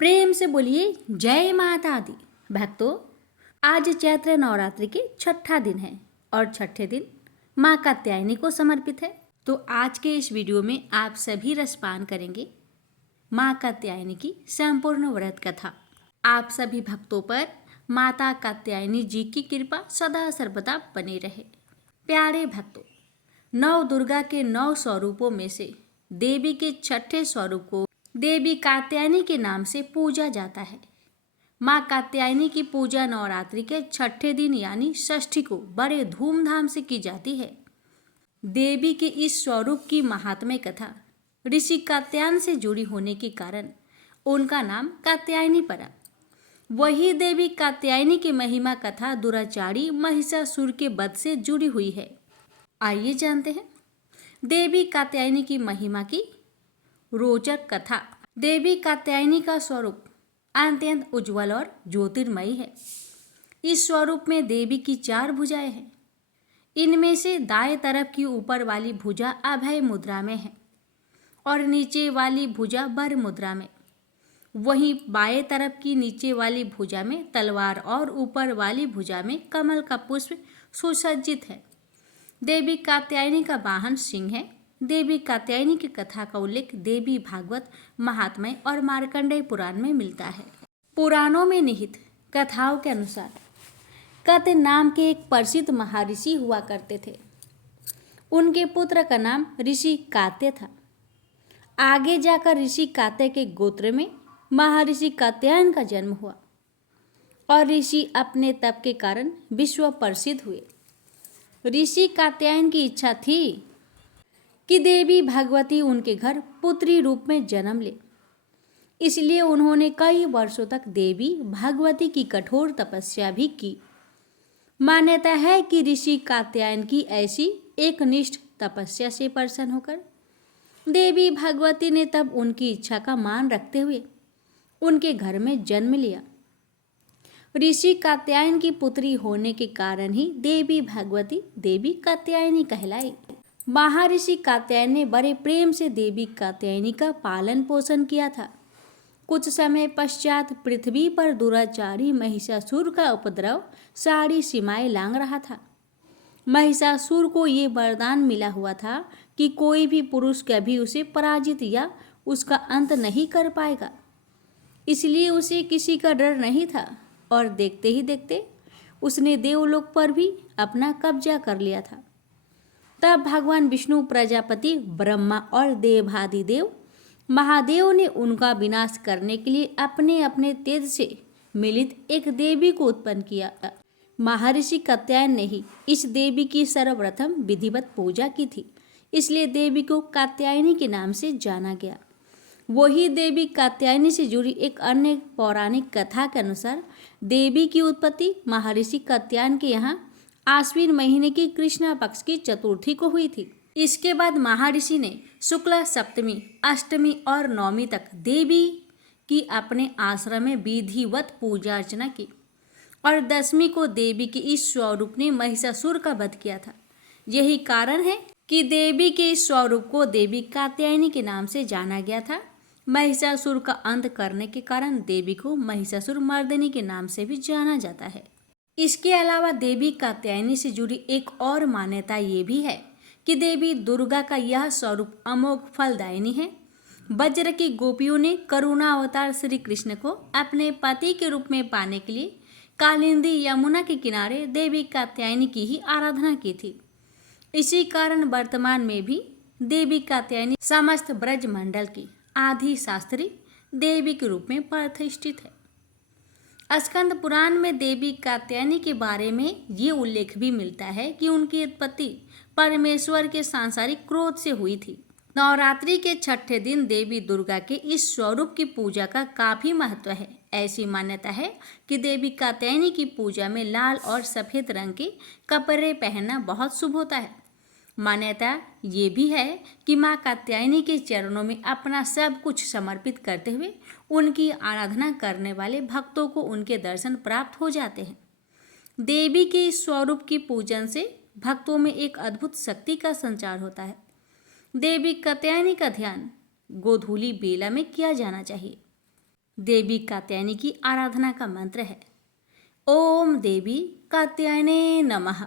प्रेम से बोलिए जय माता दी। भक्तों, आज चैत्र नवरात्रि के छठा दिन है और छठे दिन माँ कात्यायनी को समर्पित है। तो आज के इस वीडियो में आप सभी रसपान करेंगे माँ कात्यायनी की संपूर्ण व्रत कथा। आप सभी भक्तों पर माता कात्यायनी जी की कृपा सदा सर्वदा बनी रहे। प्यारे भक्तों, नव दुर्गा के 9 स्वरूपों में से देवी के छठे स्वरूप को देवी कात्यायनी के नाम से पूजा जाता है। माँ कात्यायनी की पूजा नवरात्रि के छठे दिन यानी षष्ठी को बड़े धूमधाम से की जाती है। देवी के इस स्वरूप की महात्म्य कथा ऋषि कात्यायन से जुड़ी होने के कारण उनका नाम कात्यायनी पड़ा। वही देवी कात्यायनी की महिमा कथा दुराचारी महिषासुर के वध से जुड़ी हुई है। आइए जानते हैं देवी कात्यायनी की महिमा की रोचक कथा। देवी कात्यायनी का स्वरूप अत्यंत उज्ज्वल और ज्योतिर्मयी है। इस स्वरूप में देवी की 4 भुजाएं हैं। इनमें से दाएं तरफ की ऊपर वाली भुजा अभय मुद्रा में है और नीचे वाली भुजा वर मुद्रा में। वहीं बाएं तरफ की नीचे वाली भुजा में तलवार और ऊपर वाली भुजा में कमल का पुष्प सुसज्जित है। देवी कात्यायनी का वाहन सिंह है। देवी कात्यायनी की कथा का उल्लेख देवी भागवत, महात्म्य और मार्कंडेय पुराण में मिलता है। पुराणों में निहित कथाओं के अनुसार कात्य नाम के एक प्रसिद्ध महर्षि हुआ करते थे। उनके पुत्र का नाम ऋषि कात्य था। आगे जाकर ऋषि कात्य के गोत्र में महर्षि कात्यायन का जन्म हुआ और ऋषि अपने तप के कारण विश्व प्रसिद्ध हुए। ऋषि कात्यायन की इच्छा थी कि देवी भगवती उनके घर पुत्री रूप में जन्म ले। इसलिए उन्होंने कई वर्षों तक देवी भगवती की कठोर तपस्या भी की। मान्यता है कि ऋषि कात्यायन की ऐसी एकनिष्ठ तपस्या से प्रसन्न होकर देवी भगवती ने तब उनकी इच्छा का मान रखते हुए उनके घर में जन्म लिया। ऋषि कात्यायन की पुत्री होने के कारण ही देवी भगवती देवी कात्यायनी कहलाई। महर्षि कात्यायन ने बड़े प्रेम से देवी कात्यायनी का पालन पोषण किया था। कुछ समय पश्चात पृथ्वी पर दुराचारी महिषासुर का उपद्रव सारी सीमाएं लांघ रहा था। महिषासुर को ये वरदान मिला हुआ था कि कोई भी पुरुष कभी उसे पराजित या उसका अंत नहीं कर पाएगा। इसलिए उसे किसी का डर नहीं था और देखते ही देखते उसने देवलोक पर भी अपना कब्जा कर लिया था। तब भगवान विष्णु, प्रजापति ब्रह्मा और देवाधिदेव महादेव ने उनका विनाश करने के लिए अपने अपने तेज से मिलित एक देवी को उत्पन्न किया। महर्षि कात्यायन ने ही इस देवी की सर्वप्रथम विधिवत पूजा की थी। इसलिए देवी को कात्यायनी के नाम से जाना गया। वही देवी कात्यायनी से जुड़ी एक अन्य पौराणिक कथा के अनुसार देवी की उत्पत्ति महर्षि कात्यायन के यहाँ आश्विन महीने की कृष्णा पक्ष की चतुर्थी को हुई थी। इसके बाद महर्षि ने शुक्ला सप्तमी, अष्टमी और नवमी तक देवी की अपने आश्रम में विधिवत पूजा अर्चना की और दशमी को देवी के इस स्वरूप ने महिषासुर का वध किया था। यही कारण है कि देवी के इस स्वरूप को देवी कात्यायनी के नाम से जाना गया था। महिषासुर का अंत करने के कारण देवी को महिषासुर मर्दिनी के नाम से भी जाना जाता है। इसके अलावा देवी कात्यायनी से जुड़ी एक और मान्यता ये भी है कि देवी दुर्गा का यह स्वरूप अमोघ फलदायिनी है। वज्र की गोपियों ने करुणा अवतार श्री कृष्ण को अपने पति के रूप में पाने के लिए कालिंदी यमुना के किनारे देवी कात्यायनी की ही आराधना की थी। इसी कारण वर्तमान में भी देवी कात्यायनी समस्त ब्रज मंडल की आदि शास्त्री देवी के रूप में प्रतिष्ठित है। स्कंद पुराण में देवी कात्यायनी के बारे में ये उल्लेख भी मिलता है कि उनकी उत्पत्ति परमेश्वर के सांसारिक क्रोध से हुई थी। नवरात्रि के छठे दिन देवी दुर्गा के इस स्वरूप की पूजा का काफी महत्व है। ऐसी मान्यता है कि देवी कात्यायनी की पूजा में लाल और सफेद रंग के कपड़े पहनना बहुत शुभ होता है। मान्यता ये भी है कि माँ कात्यायनी के चरणों में अपना सब कुछ समर्पित करते हुए उनकी आराधना करने वाले भक्तों को उनके दर्शन प्राप्त हो जाते हैं। देवी के इस स्वरूप की पूजन से भक्तों में एक अद्भुत शक्ति का संचार होता है। देवी कात्यायनी का ध्यान गोधूली बेला में किया जाना चाहिए। देवी कात्यायनी की आराधना का मंत्र है ओम देवी कात्यायने नमः,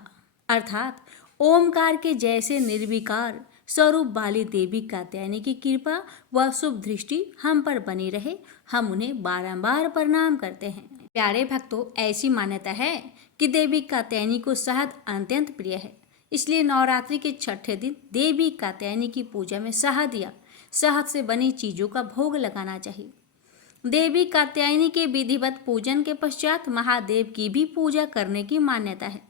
अर्थात ओमकार के जैसे निर्विकार स्वरूप वाली देवी कात्यायनी की कृपा व शुभ दृष्टि हम पर बनी रहे, हम उन्हें बारंबार प्रणाम करते हैं। प्यारे भक्तों, ऐसी मान्यता है कि देवी कात्यायनी को शहद अत्यंत प्रिय है, इसलिए नवरात्रि के छठे दिन देवी कात्यायनी की पूजा में शहद या शहद से बनी चीजों का भोग लगाना चाहिए। देवी कात्यायनी के विधिवत पूजन के पश्चात महादेव की भी पूजा करने की मान्यता है।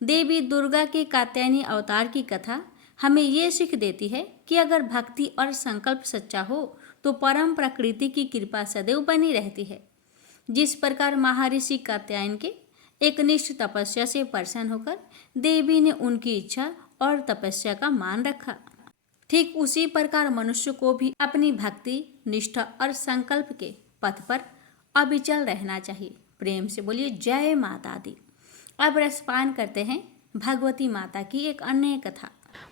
देवी दुर्गा के कात्यायनी अवतार की कथा हमें ये सीख देती है कि अगर भक्ति और संकल्प सच्चा हो तो परम प्रकृति की कृपा सदैव बनी रहती है। जिस प्रकार महर्षि कात्यायन के एकनिष्ठ तपस्या से प्रसन्न होकर देवी ने उनकी इच्छा और तपस्या का मान रखा, ठीक उसी प्रकार मनुष्य को भी अपनी भक्ति, निष्ठा और संकल्प के पथ पर अविचल रहना चाहिए। प्रेम से बोलिए जय माता दी। अब रसपान करते हैं भगवती माता की एक अन्य कथा।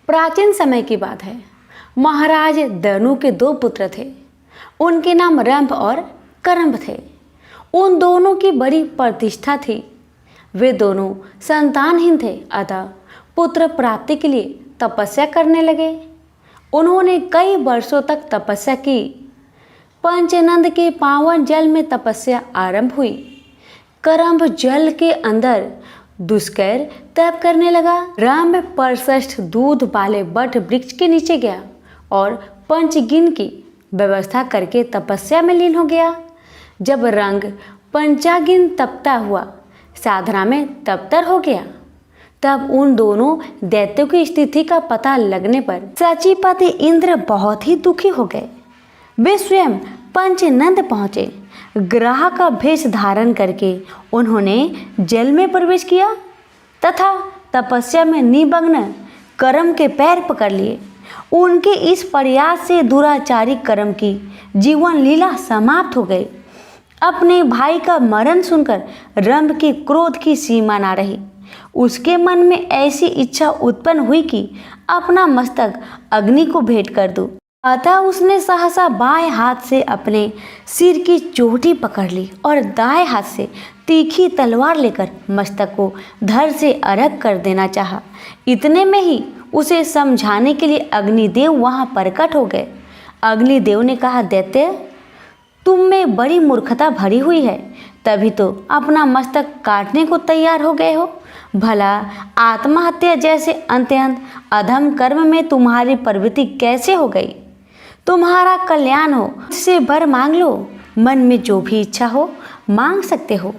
प्राचीन समय की बात है। महाराज दनु के 2 पुत्र थे। उनके नाम रंभ और करम्भ थे। उन दोनों की बड़ी प्रतिष्ठा थी। वे दोनों संतानहीन थे, अतः पुत्र प्राप्ति के लिए तपस्या करने लगे। उन्होंने कई वर्षों तक तपस्या की। पंचनंद के पावन जल में तपस्या आरंभ हुई। करम्भ जल के अंदर दुष्कर तप करने लगा। रंभ परश्रेष्ठ दूध वाले वट वृक्ष के नीचे गया और पंचगिन की व्यवस्था करके तपस्या में लीन हो गया। जब रंग पंचागिन तपता हुआ साधना में तपतर हो गया, तब उन दोनों दैत्यों की स्थिति का पता लगने पर सचिपति इंद्र बहुत ही दुखी हो गए। वे स्वयं पंचनंद पहुँचे। ग्राह का भेष धारण करके उन्होंने जल में प्रवेश किया तथा तपस्या में निमग्न करम के पैर पकड़ लिए। उनके इस प्रयास से दुराचारी करम की जीवन लीला समाप्त हो गई। अपने भाई का मरण सुनकर रंभ के क्रोध की सीमा ना रही। उसके मन में ऐसी इच्छा उत्पन्न हुई कि अपना मस्तक अग्नि को भेंट कर दूं। अतः उसने सहसा बाएं हाथ से अपने सिर की चोटी पकड़ ली और दाएं हाथ से तीखी तलवार लेकर मस्तक को धड़ से अलग कर देना चाहा। इतने में ही उसे समझाने के लिए अग्निदेव वहां प्रकट हो गए। अग्निदेव ने कहा, दैत्य, तुम में बड़ी मूर्खता भरी हुई है, तभी तो अपना मस्तक काटने को तैयार हो गए हो। भला आत्महत्या जैसे अत्यंत अधम कर्म में तुम्हारी प्रवृत्ति कैसे हो गई? तुम्हारा कल्याण हो, इससे वर मांग लो। मन में जो भी इच्छा हो मांग सकते हो।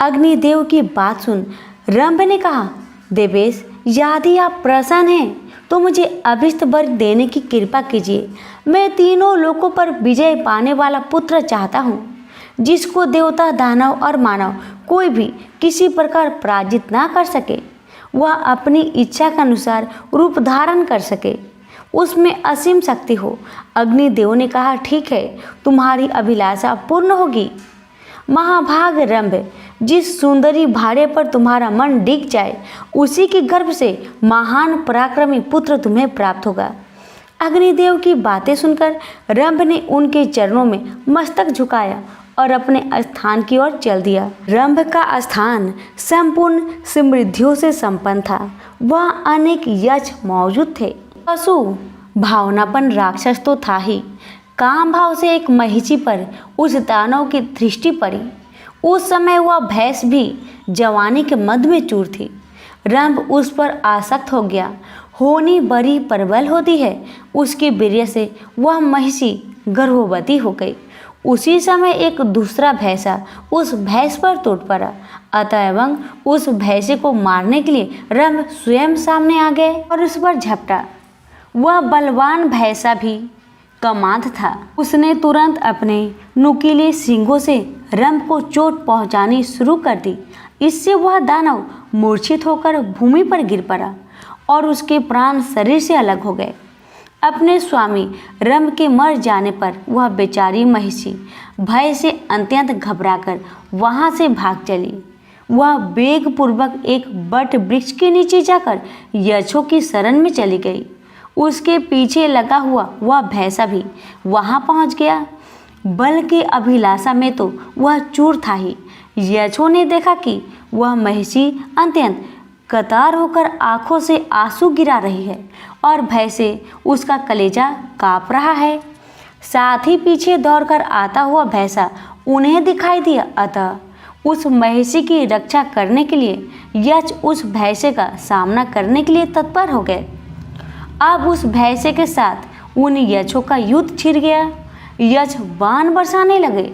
अग्निदेव की बात सुन रंभ ने कहा, देवेश, यदि आप प्रसन्न हैं तो मुझे अभिष्ट वर देने की कृपा कीजिए। मैं तीनों लोकों पर विजय पाने वाला पुत्र चाहता हूँ, जिसको देवता, दानव और मानव कोई भी किसी प्रकार पराजित ना कर सके। वह अपनी इच्छा के अनुसार रूप धारण कर सके, उसमें असीम शक्ति हो। अग्निदेव ने कहा, ठीक है, तुम्हारी अभिलाषा पूर्ण होगी। महाभाग रंभ, जिस सुंदरी भाड़े पर तुम्हारा मन डिग जाए, उसी के गर्भ से महान पराक्रमी पुत्र तुम्हें प्राप्त होगा। अग्निदेव की बातें सुनकर रंभ ने उनके चरणों में मस्तक झुकाया और अपने स्थान की ओर चल दिया। रंभ का स्थान संपूर्ण समृद्धियों से संपन्न था। वह अनेक यक्ष मौजूद थे। पशु भावनापन राक्षस तो था ही, काम भाव से एक महिषी पर उस दानव की दृष्टि पड़ी। उस समय वह भैंस भी जवानी के मद में चूर थी। रंभ उस पर आसक्त हो गया। होनी बड़ी प्रबल होती है, उसके वीर्य से वह महिषी गर्भवती हो गई। उसी समय एक दूसरा भैंसा उस भैंस पर टूट पड़ा। अतएव उस भैंसे को मारने के लिए रंभ स्वयं सामने आ गए और उस पर झपटा। वह बलवान भैंसा भी कमांध था। उसने तुरंत अपने नुकीले सींगों से रंभ को चोट पहुंचानी शुरू कर दी। इससे वह दानव मूर्छित होकर भूमि पर गिर पड़ा और उसके प्राण शरीर से अलग हो गए। अपने स्वामी रंभ के मर जाने पर वह बेचारी महिषी भय से अत्यंत घबराकर वहां से भाग चली। वह वेगपूर्वक एक बट वृक्ष के नीचे जाकर यक्षों की शरण में चली गई। उसके पीछे लगा हुआ वह भैंसा भी वहां पहुंच गया। बल की अभिलाषा में तो वह चूर था ही। यक्षों ने देखा कि वह महिषी अत्यंत कतार होकर आंखों से आंसू गिरा रही है और भय से उसका कलेजा कांप रहा है। साथ ही पीछे दौड़कर आता हुआ भैंसा उन्हें दिखाई दिया। अतः उस महिषी की रक्षा करने के लिए यक्ष उस भैंसे का सामना करने के लिए तत्पर हो गए। अब उस भैंसे के साथ उन यक्षों का युद्ध छिड़ गया। यक्ष बाण बरसाने लगे।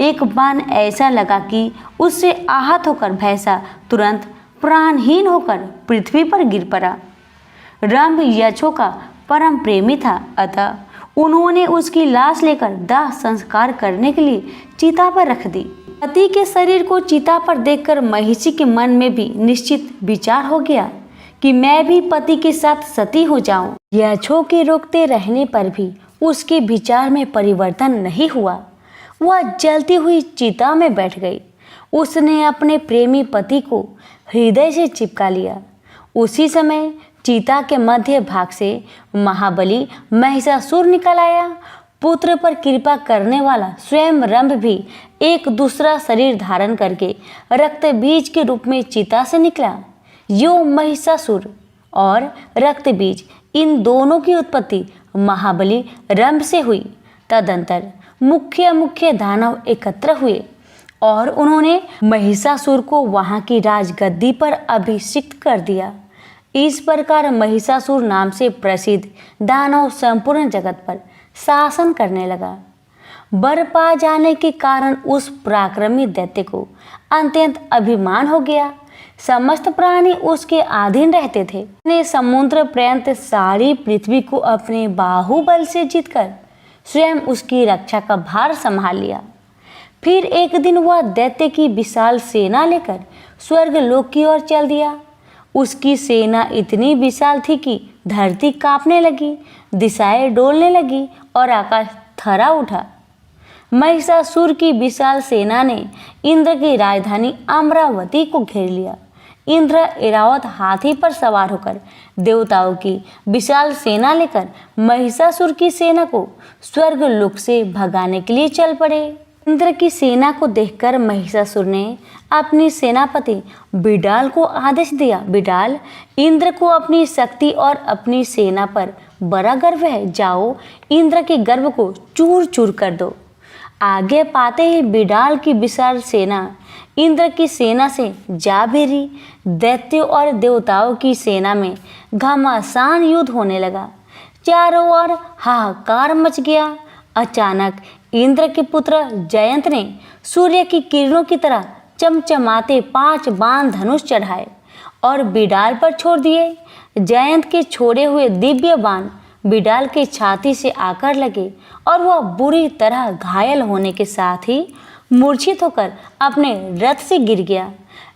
एक बाण ऐसा लगा कि उससे आहत होकर भैंसा तुरंत प्राणहीन होकर पृथ्वी पर गिर पड़ा। रंभ यक्षों का परम प्रेमी था, अतः उन्होंने उसकी लाश लेकर दाह संस्कार करने के लिए चिता पर रख दी। पति के शरीर को चिता पर देखकर महिषी के मन में भी निश्चित विचार हो गया कि मैं भी पति के साथ सती हो जाऊं। यक्षों के रोकते रहने पर भी उसके विचार में परिवर्तन नहीं हुआ। वह जलती हुई चिता में बैठ गई। उसने अपने प्रेमी पति को हृदय से चिपका लिया। उसी समय चिता के मध्य भाग से महाबली महिषासुर निकल आया। पुत्र पर कृपा करने वाला स्वयं रंभ भी एक दूसरा शरीर धारण करके रक्त बीज के रूप में चिता से निकला। यो महिषासुर और रक्त बीज, इन दोनों की उत्पत्ति महाबली रंभ से हुई। तदंतर मुख्य दानव एकत्र हुए और उन्होंने महिषासुर को वहां की राजगद्दी पर अभिषिक्त कर दिया। इस प्रकार महिषासुर नाम से प्रसिद्ध दानव संपूर्ण जगत पर शासन करने लगा। वर पा जाने के कारण उस पराक्रमी दैत्य को अत्यंत अभिमान हो गया। समस्त प्राणी उसके अधीन रहते थे। उसने समुद्र पर्यंत सारी पृथ्वी को अपने बाहुबल से जीतकर स्वयं उसकी रक्षा का भार संभाल लिया। फिर एक दिन वह दैत्य की विशाल सेना लेकर स्वर्ग लोक की ओर चल दिया। उसकी सेना इतनी विशाल थी कि धरती कांपने लगी, दिशाएं डोलने लगी और आकाश थर्रा उठा। महिषासुर की विशाल सेना ने इंद्र की राजधानी अमरावती को घेर लिया। इंद्र ऐरावत हाथी पर सवार होकर देवताओं की विशाल सेना लेकर महिषासुर की सेना को स्वर्ग लोक से भगाने के लिए चल पड़े। इंद्र की सेना को देखकर महिषासुर ने अपनी सेनापति बिडाल को आदेश दिया, बिडाल, इंद्र को अपनी शक्ति और अपनी सेना पर बड़ा गर्व है, जाओ इंद्र के गर्व को चूर चूर कर दो। आगे पाते ही बिडाल की विशाल सेना इंद्र की सेना से जा भिड़ी। दैत्यों और देवताओं की सेना में घमासान युद्ध होने लगा। चारों ओर हाहाकार मच गया। अचानक इंद्र के पुत्र जयंत ने सूर्य की किरणों की तरह चमचमाते 5 बाण धनुष चढ़ाए और बिडाल पर छोड़ दिए। जयंत के छोड़े हुए दिव्य बाण बिडाल के छाती से आकर लगे और वह बुरी तरह घायल होने के साथ ही मूर्छित होकर अपने रथ से गिर गया।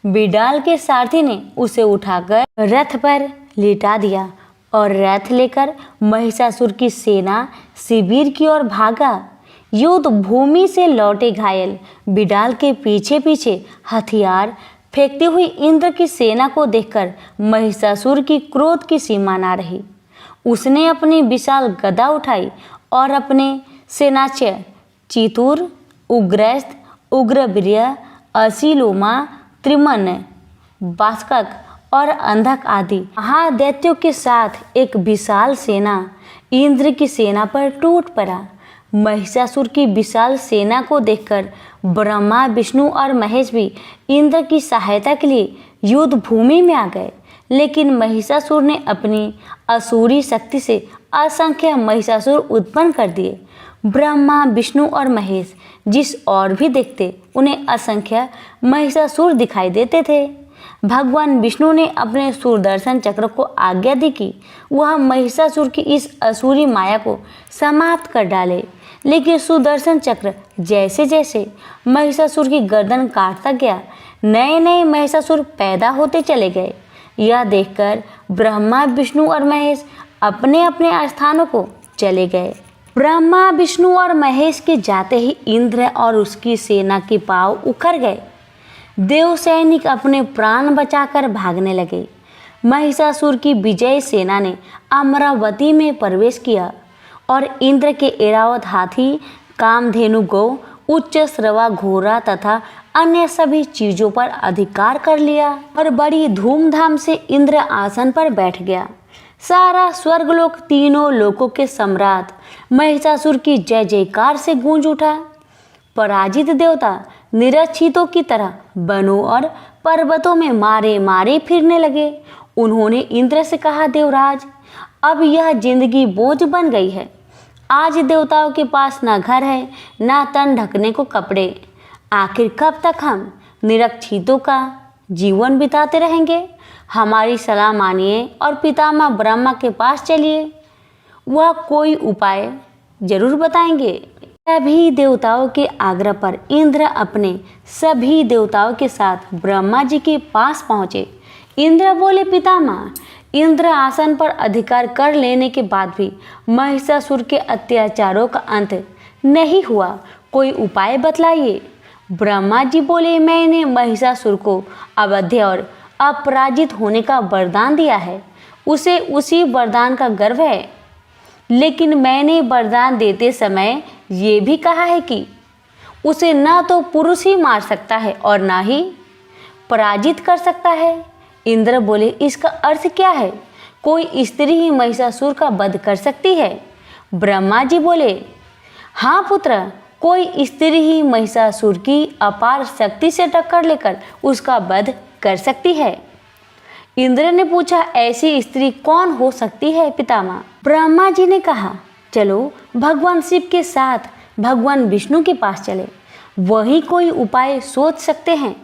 बिडाल के सारथी ने उसे उठाकर रथ पर लिटा दिया और रथ लेकर महिषासुर की सेना शिविर की ओर भागा। युद्ध भूमि से लौटे घायल बिडाल के पीछे पीछे हथियार फेंकती हुई इंद्र की सेना को देखकर महिषासुर की क्रोध की सीमा ना रही। उसने अपनी विशाल गदा उठाई और अपने सेनाच्य चितूर, उग्रस्त, उग्रवीर्य, असीलोमा, त्रिमन, बास्कक और अंधक आदि महादैत्यों के साथ एक विशाल सेना इंद्र की सेना पर टूट पड़ा। महिषासुर की विशाल सेना को देखकर ब्रह्मा, विष्णु और महेश भी इंद्र की सहायता के लिए युद्ध भूमि में आ गए। लेकिन महिषासुर ने अपनी असुरी शक्ति से असंख्य महिषासुर उत्पन्न कर दिए। ब्रह्मा, विष्णु और महेश जिस और भी देखते उन्हें असंख्य महिषासुर दिखाई देते थे। भगवान विष्णु ने अपने सुदर्शन चक्र को आज्ञा दी कि वह महिषासुर की इस असुरी माया को समाप्त कर डाले। लेकिन सुदर्शन चक्र जैसे जैसे महिषासुर की गर्दन काटता गया, नए नए महिषासुर पैदा होते चले गए। यह देखकर ब्रह्मा, विष्णु और महेश अपने अपने स्थानों को चले गए। ब्रह्मा, विष्णु और महेश के जाते ही इंद्र और उसकी सेना के पांव उखड़ गए। देव सैनिक अपने प्राण बचाकर भागने लगे। महिषासुर की विजय सेना ने अमरावती में प्रवेश किया और इंद्र के ऐरावत हाथी कामधेनु गौ, उच्च श्रवा घोड़ा तथा अन्य सभी चीजों पर अधिकार कर लिया और बड़ी धूमधाम से इंद्र आसन पर बैठ गया। सारा स्वर्गलोक, तीनों लोकों के सम्राट महिषासुर की जय जयकार से गूंज उठा। पराजित देवता निरक्षितों की तरह वनों और पर्वतों में मारे मारे फिरने लगे। उन्होंने इंद्र से कहा, देवराज, अब यह जिंदगी बोझ बन गई है। आज देवताओं के पास ना घर है, ना तन ढकने को कपड़े। आखिर कब तक हम निरक्षितों का जीवन बिताते रहेंगे? हमारी सलाह मानिए और पितामह ब्रह्मा के पास चलिए, वह कोई उपाय जरूर बताएंगे। सभी देवताओं के आग्रह पर इंद्र अपने सभी देवताओं के साथ ब्रह्मा जी के पास पहुँचे। इंद्र बोले, पितामह, इंद्र आसन पर अधिकार कर लेने के बाद भी महिषासुर के अत्याचारों का अंत नहीं हुआ, कोई उपाय बतलाइए। ब्रह्मा जी बोले, मैंने महिषासुर को अवध्य और अपराजित होने का वरदान दिया है। उसे उसी वरदान का गर्व है, लेकिन मैंने वरदान देते समय ये भी कहा है कि उसे न तो पुरुष ही मार सकता है और ना ही पराजित कर सकता है। इंद्र बोले, इसका अर्थ क्या है? कोई स्त्री ही महिषासुर का वध कर सकती है? ब्रह्मा जी बोले, हाँ पुत्र, कोई स्त्री ही महिषासुर की अपार शक्ति से टक्कर लेकर उसका वध कर सकती है। इंद्र ने पूछा, ऐसी स्त्री कौन हो सकती है पितामह? ब्रह्मा जी ने कहा, चलो भगवान शिव के साथ भगवान विष्णु के पास चले, वही कोई उपाय सोच सकते हैं।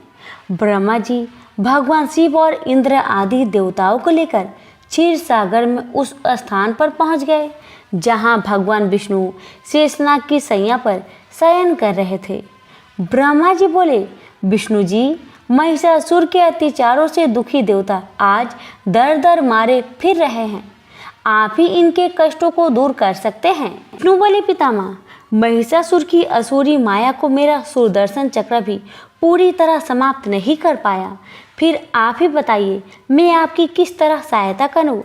ब्रह्मा जी भगवान शिव और इंद्र आदि देवताओं को लेकर क्षीर सागर में उस स्थान पर पहुंच गए जहां भगवान विष्णु शेषनाग की सैया पर शयन कर रहे थे। ब्रह्मा जी बोले, विष्णु जी, महिषासुर के अत्याचारों से दुखी देवता आज दर दर मारे फिर रहे हैं, आप ही इनके कष्टों को दूर कर सकते हैं। विष्णु बोले, पितामह, महिषासुर की असुरी माया को मेरा सुदर्शन चक्र भी पूरी तरह समाप्त नहीं कर पाया, फिर आप ही बताइए मैं आपकी किस तरह सहायता करूं?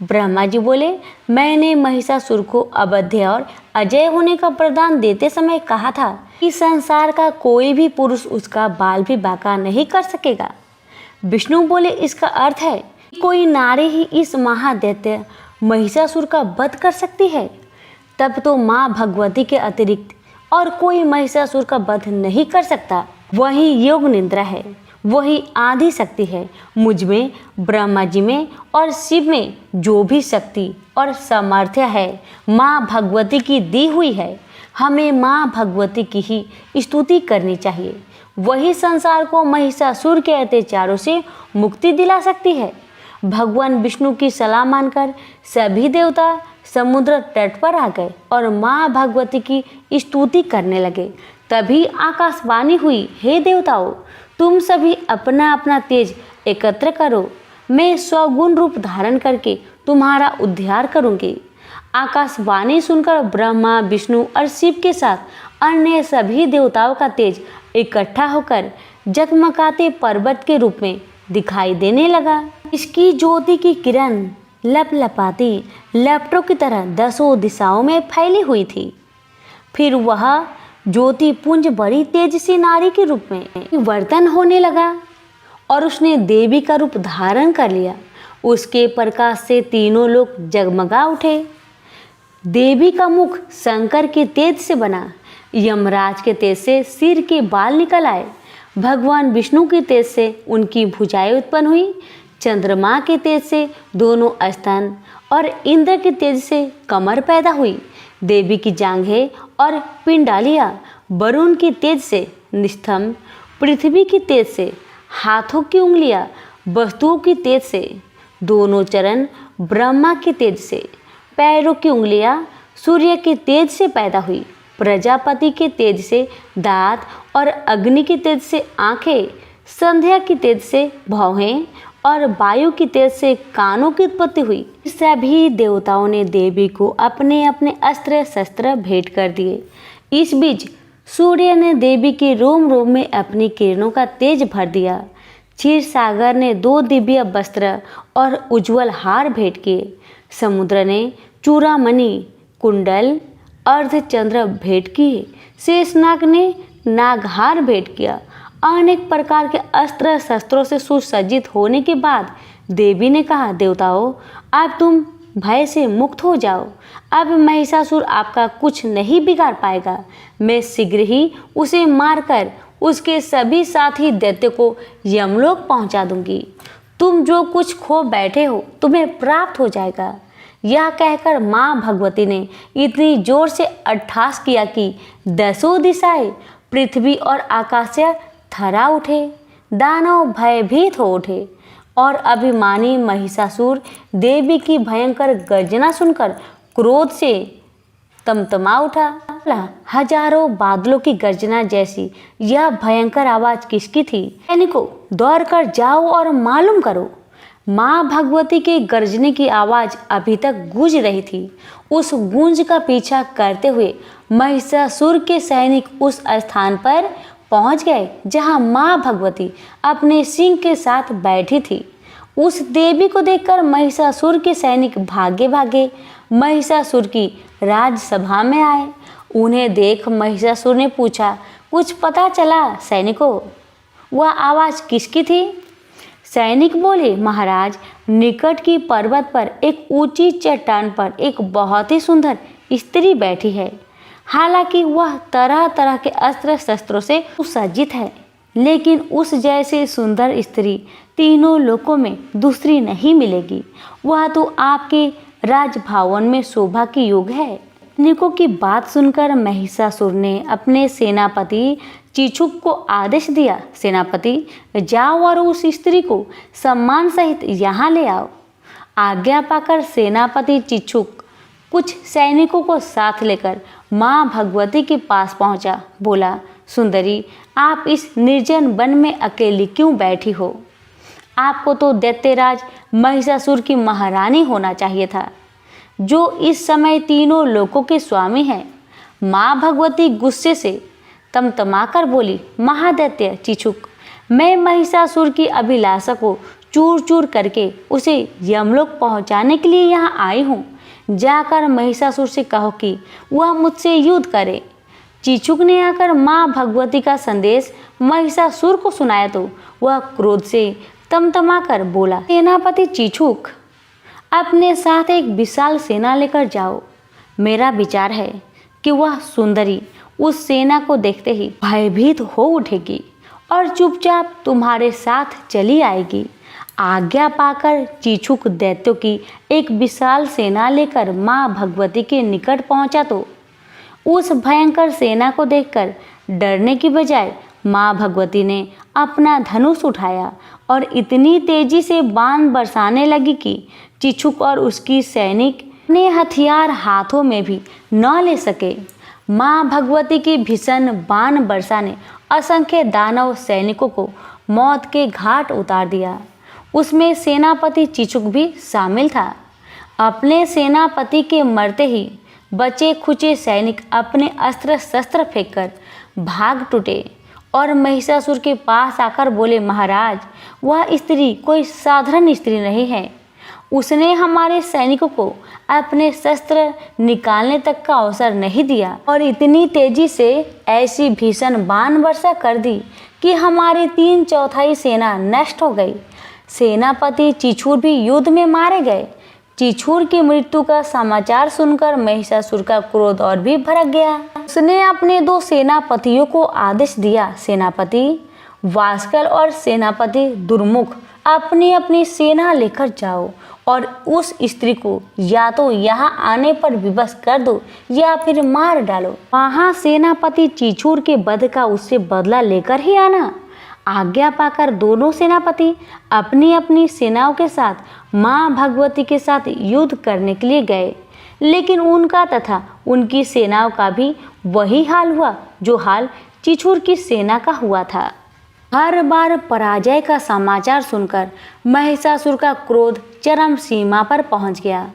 ब्रह्मा जी बोले, मैंने महिषासुर को अवध्य और अजय होने का वरदान देते समय कहा था कि संसार का कोई भी पुरुष उसका बाल भी बांका नहीं कर सकेगा। विष्णु बोले, इसका अर्थ है कोई नारी ही इस महादैत्य महिषासुर का वध कर सकती है? तब तो माँ भगवती के अतिरिक्त और कोई महिषासुर का वध नहीं कर सकता। वही योग निद्रा है, वही आदि शक्ति है। मुझ में, ब्रह्मा जी में और शिव में जो भी शक्ति और सामर्थ्य है माँ भगवती की दी हुई है। हमें माँ भगवती की ही स्तुति करनी चाहिए, वही संसार को महिषासुर के अत्याचारों से मुक्ति दिला सकती है। भगवान विष्णु की सलाह मानकर सभी देवता समुद्र तट पर आ गए और माँ भगवती की स्तुति करने लगे। तभी आकाशवाणी हुई, हे देवताओं, तुम सभी अपना अपना तेज एकत्र करो, मैं स्वगुण रूप धारण करके तुम्हारा उद्धार करूंगी। आकाशवाणी सुनकर ब्रह्मा, विष्णु और शिव के साथ अन्य सभी देवताओं का तेज इकट्ठा होकर जगमगाते पर्वत के रूप में दिखाई देने लगा। इसकी ज्योति की किरण लपलपाती लपटों की तरह दसों दिशाओं में फैली हुई थी। फिर वह ज्योति पुंज बड़ी तेज सी नारी के रूप में परिवर्तन होने लगा और उसने देवी का रूप धारण कर लिया। उसके प्रकाश से तीनों लोग जगमगा उठे। देवी का मुख शंकर के तेज से बना, यमराज के तेज से सिर के बाल निकल आए, भगवान विष्णु के तेज से उनकी भुजाएं उत्पन्न हुई, चंद्रमा के तेज से दोनों स्तन और इंद्र के तेज से कमर पैदा हुई। देवी की जांघें और पिंडालियाँ वरुण की तेज से निस्तंभ, पृथ्वी की तेज से हाथों की उंगलियाँ, वस्तुओं की तेज से दोनों चरण, ब्रह्मा की तेज से पैरों की उंगलियाँ सूर्य के तेज से पैदा हुई, प्रजापति के तेज से दांत और अग्नि की तेज से आंखें, संध्या की तेज से भौहें और वायु की तेज से कानों की उत्पत्ति हुई। सभी देवताओं ने देवी को अपने अपने अस्त्र शस्त्र भेंट कर दिए। इस बीच सूर्य ने देवी के रोम रोम में अपनी किरणों का तेज भर दिया। क्षीर सागर ने 2 दिव्य वस्त्र और उज्जवल हार भेंट किए। समुद्र ने चूड़ामणि, कुंडल अर्धचंद्र भेंट किए, शेषनाग ने नागहार भेंट किया। अनेक प्रकार के अस्त्र शस्त्रों से सुसज्जित होने के बाद देवी ने कहा, देवताओं, अब तुम भय से मुक्त हो जाओ। अब महिषासुर आपका कुछ नहीं बिगाड़ पाएगा। मैं शीघ्र ही उसे मारकर उसके सभी साथी दैत्य को यमलोक पहुंचा दूंगी। तुम जो कुछ खो बैठे हो तुम्हें प्राप्त हो जाएगा। यह कहकर माँ भगवती ने इतनी जोर से अट्टहास किया कि दसों दिशाएं, पृथ्वी और आकाश से थर्रा उठे। दानव भयभीत हो उठे और अभिमानी महिषासुर देवी की भयंकर गर्जना सुनकर क्रोध से तमतमा उठा। हजारों बादलों की गर्जना जैसी यह भयंकर आवाज किसकी थी? सैनिकों, दौड़ कर जाओ और मालूम करो। माँ भगवती के गर्जने की आवाज अभी तक गूंज रही थी। उस गूंज का पीछा करते हुए महिषासुर के सैनिक उस स्थान पर पहुंच गए जहां माँ भगवती अपने सिंह के साथ बैठी थी। उस देवी को देखकर महिषासुर के सैनिक भागे भागे महिषासुर की राजसभा में आए। उन्हें देख महिषासुर ने पूछा, कुछ पता चला सैनिकों? वह आवाज किसकी थी? सैनिक बोले, महाराज, निकट की पर्वत पर एक ऊंची चट्टान पर एक बहुत ही सुंदर स्त्री बैठी है। हालांकि वह तरह तरह के अस्त्र शस्त्रों से सुसज्जित है, लेकिन उस जैसे सुंदर स्त्री तीनों लोकों में दूसरी नहीं मिलेगी। वह तो आपके राजभवन में शोभा की योग है। सैनिकों की बात सुनकर महिषासुर ने अपने सेनापति चिछुक को आदेश दिया, सेनापति, जाओ और उस स्त्री को सम्मान सहित यहाँ ले आओ। आज्ञा पाकर सेनापति चिछुक कुछ सैनिकों को साथ लेकर माँ भगवती के पास पहुँचा। बोला, सुंदरी, आप इस निर्जन वन में अकेली क्यों बैठी हो? आपको तो दैत्यराज महिषासुर की महारानी होना चाहिए था, जो इस समय तीनों लोकों के स्वामी हैं। माँ भगवती गुस्से से तमतमाकर बोली, महादैत्य चिछुक, मैं महिषासुर की अभिलाषा को चूर चूर करके उसे यमलोक पहुंचाने के लिए यहाँ आई हूँ। जाकर महिषासुर से कहो कि वह मुझसे युद्ध करे। चिछुक ने आकर माँ भगवती का संदेश महिषासुर को सुनाया तो वह क्रोध से तमतमाकर बोला, सेनापति चिछुक, अपने साथ एक विशाल सेना लेकर जाओ। मेरा विचार है कि वह सुंदरी उस सेना को देखते ही भयभीत हो उठेगी और चुपचाप तुम्हारे साथ चली आएगी। आज्ञा पाकर चिछुक दैत्यों की एक विशाल सेना लेकर माँ भगवती के निकट पहुंचा तो उस भयंकर सेना को देखकर डरने की बजाय माँ भगवती ने अपना धनुष उठाया और इतनी तेजी से बाण बरसाने लगी कि चिछुक और उसकी सैनिक अपने हथियार हाथों में भी न ले सके। माँ भगवती की भीषण बाण बरसा ने असंख्य दानव सैनिकों को मौत के घाट उतार दिया। उसमें सेनापति चिछुक भी शामिल था। अपने सेनापति के मरते ही बचे खुचे सैनिक अपने अस्त्र शस्त्र फेंककर भाग टूटे और महिषासुर के पास आकर बोले, महाराज, वह स्त्री कोई साधारण स्त्री नहीं है। उसने हमारे सैनिकों को अपने शस्त्र निकालने तक का अवसर नहीं दिया और इतनी तेजी से ऐसी भीषण बाण वर्षा कर दी कि हमारी 3/4 सेना नष्ट हो गई। सेनापति चिछुर भी युद्ध में मारे गए। चिछुर की मृत्यु का समाचार सुनकर महिषासुर का क्रोध और भी भड़क गया। उसने अपने 2 सेनापतियों को आदेश दिया, सेनापति वास्कल और सेनापति दुर्मुख, अपनी अपनी सेना लेकर जाओ और उस स्त्री को या तो यहाँ आने पर विवश कर दो या फिर मार डालो। वहाँ सेनापति चिछुर के वध का उससे बदला लेकर ही आना। आज्ञा पाकर दोनों सेनापति अपनी अपनी सेनाओं के साथ माँ भगवती के साथ युद्ध करने के लिए गए, लेकिन उनका तथा उनकी सेनाओं का भी वही हाल हुआ जो हाल चिछुर की सेना का हुआ था। हर बार पराजय का समाचार सुनकर महिषासुर का क्रोध चरम सीमा पर पहुंच गया।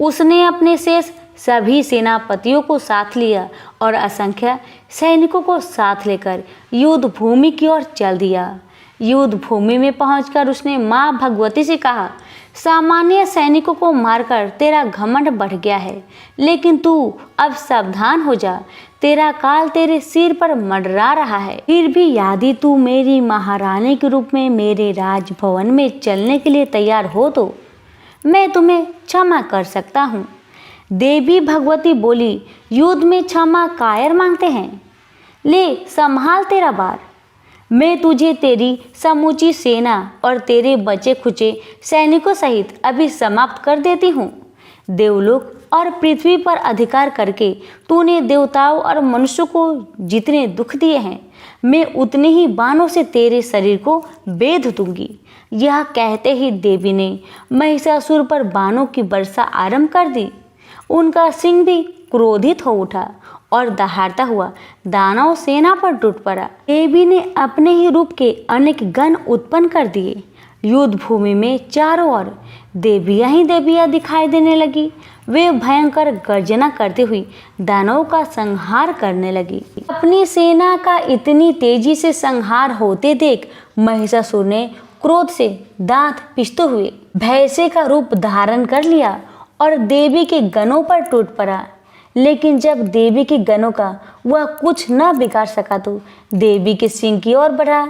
उसने अपने शेष सभी सेनापतियों को साथ लिया और असंख्य सैनिकों को साथ लेकर युद्ध भूमि की ओर चल दिया। युद्ध भूमि में पहुंचकर उसने माँ भगवती से कहा, सामान्य सैनिकों को मारकर तेरा घमंड बढ़ गया है, लेकिन तू अब सावधान हो जा, तेरा काल तेरे सिर पर मंडरा रहा है। फिर भी यदि तू मेरी महारानी के रूप में मेरे राजभवन में चलने के लिए तैयार हो तो मैं तुम्हें क्षमा कर सकता हूँ। देवी भगवती बोली, युद्ध में क्षमा कायर मांगते हैं? ले संभाल तेरा बार। मैं तुझे तेरी समूची सेना और तेरे बचे खुचे सैनिकों सहित अभी समाप्त कर देती हूँ। देवलोक और पृथ्वी पर अधिकार करके तूने देवताओं और मनुष्यों को जितने दुख दिए हैं, मैं उतने ही बाणों से तेरे शरीर को बेध दूंगी। यह कहते ही देवी ने महिषासुर पर बाणों की वर्षा आरंभ कर दी। उनका सिंह भी क्रोधित हो उठा और दहाड़ता हुआ दानव सेना पर टूट पड़ा। देवी ने अपने ही रूप के अनेक गण उत्पन्न कर दिए। युद्ध भूमि में चारों ओर देवियां ही देवियां दिखाई देने लगी। वे भयंकर गर्जना करते हुए दानवों का संहार करने लगी। अपनी सेना का इतनी तेजी से संहार होते देख महिषासुर ने क्रोध से दांत पिसते हुए भैंसे का रूप धारण कर लिया और देवी के गणों पर टूट पड़ा। लेकिन जब देवी के गणों का वह कुछ न बिगाड़ सका तो देवी के सिंह की ओर बढ़ा।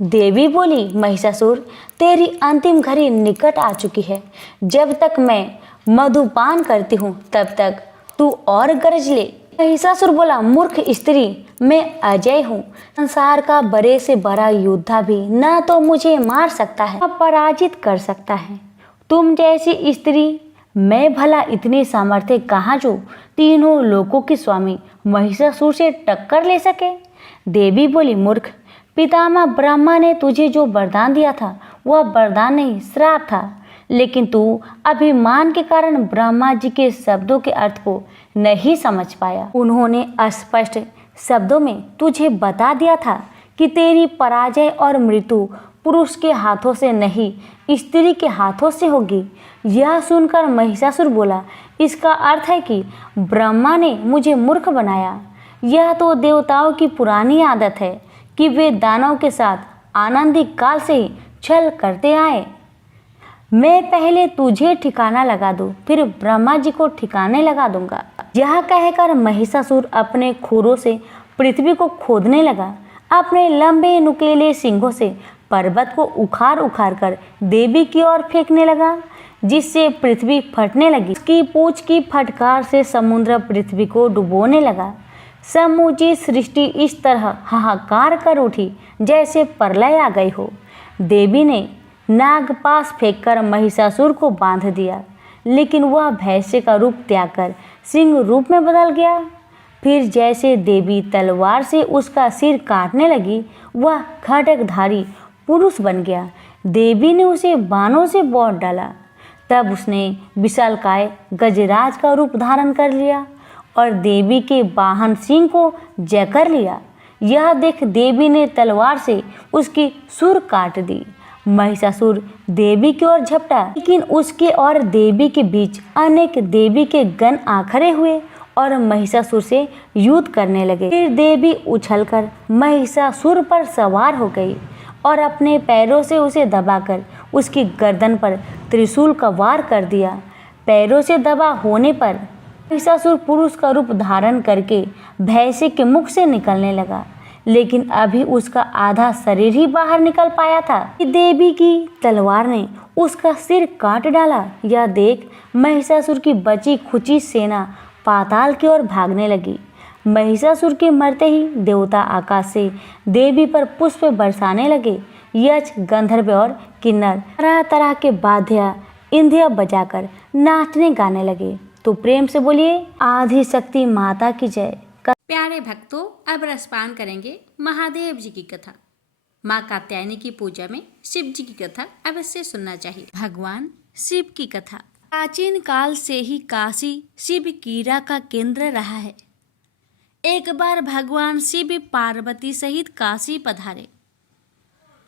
देवी बोली, महिषासुर, तेरी अंतिम घड़ी निकट आ चुकी है। जब तक मैं मधुपान करती हूँ तब तक तू और गरज ले। महिषासुर बोला, मूर्ख स्त्री, मैं अजय हूँ। संसार का बड़े से बड़ा योद्धा भी न तो मुझे मार सकता है न पराजित कर सकता है। तुम जैसी स्त्री मैं भला इतनी सामर्थ्य कहाँ जो तीनों लोकों की स्वामी महिषासुर से टक्कर ले सके। देवी बोली, मूर्ख, पितामह ब्रह्मा ने तुझे जो वरदान दिया था वह वरदान नहीं श्राप था, लेकिन तू अभिमान के कारण ब्रह्मा जी के शब्दों के अर्थ को नहीं समझ पाया। उन्होंने स्पष्ट शब्दों में तुझे बता दिया था कि तेरी पराजय और मृत्यु पुरुष के हाथों से नहीं स्त्री के हाथों से होगी। यह सुनकर महिषासुर बोला, इसका अर्थ है कि ब्रह्मा ने मुझे मूर्ख बनाया। यह तो देवताओं की पुरानी आदत है कि वे दानव के साथ आनंदी काल से ही छल करते आए। मैं पहले तुझे ठिकाना लगा दूं, फिर ब्रह्मा जी को ठिकाने लगा दूंगा। यह कहकर महिषासुर अपने खुरों से पृथ्वी को खोदने लगा। अपने लंबे नुकीले सींगों से पर्वत को उखाड़ उखाड़ कर देवी की ओर फेंकने लगा, जिससे पृथ्वी फटने लगी। उसकी पूंछ की फटकार से समुद्र पृथ्वी को डुबोने लगा। समूची सृष्टि इस तरह हाहाकार कर उठी जैसे प्रलय आ गई हो। देवी ने नागपाश फेंककर महिषासुर को बांध दिया, लेकिन वह भैंसे का रूप त्याग कर सिंह रूप में बदल गया। फिर जैसे देवी तलवार से उसका सिर काटने लगी, वह खड्गधारी पुरुष बन गया। देवी ने उसे बाणों से बांध डाला। तब उसने विशालकाय गजराज का रूप धारण कर लिया और देवी के वाहन सिंह को जकड़ लिया। यह देख देवी ने तलवार से उसकी सुर काट दी। महिषासुर देवी की ओर झपटा, लेकिन उसके और देवी के बीच अनेक देवी के गण आ खड़े हुए और महिषासुर से युद्ध करने लगे। फिर देवी उछलकर महिषासुर पर सवार हो गई और अपने पैरों से उसे दबाकर उसकी गर्दन पर त्रिशूल का वार कर दिया। पैरों से दबा होने पर महिषासुर पुरुष का रूप धारण करके भैंसे के मुख से निकलने लगा, लेकिन अभी उसका आधा शरीर ही बाहर निकल पाया था कि देवी की तलवार ने उसका सिर काट डाला। यह देख महिषासुर की बची खुची सेना पाताल की ओर भागने लगी। महिषासुर के मरते ही देवता आकाश से देवी पर पुष्प बरसाने लगे। यक्ष, गंधर्व और किन्नर तरह तरह के वाद्य इंद्रिय बजाकर नाचने गाने लगे। तो प्रेम से बोलिए, आदि शक्ति माता की जय। प्यारे भक्तों, अब रसपान करेंगे महादेव जी की कथा। माँ कात्यायनी की पूजा में शिव जी की कथा अवश्य सुनना चाहिए। भगवान शिव की कथा। प्राचीन काल से ही काशी शिव कीड़ा का केंद्र रहा है। एक बार भगवान शिव पार्वती सहित काशी पधारे।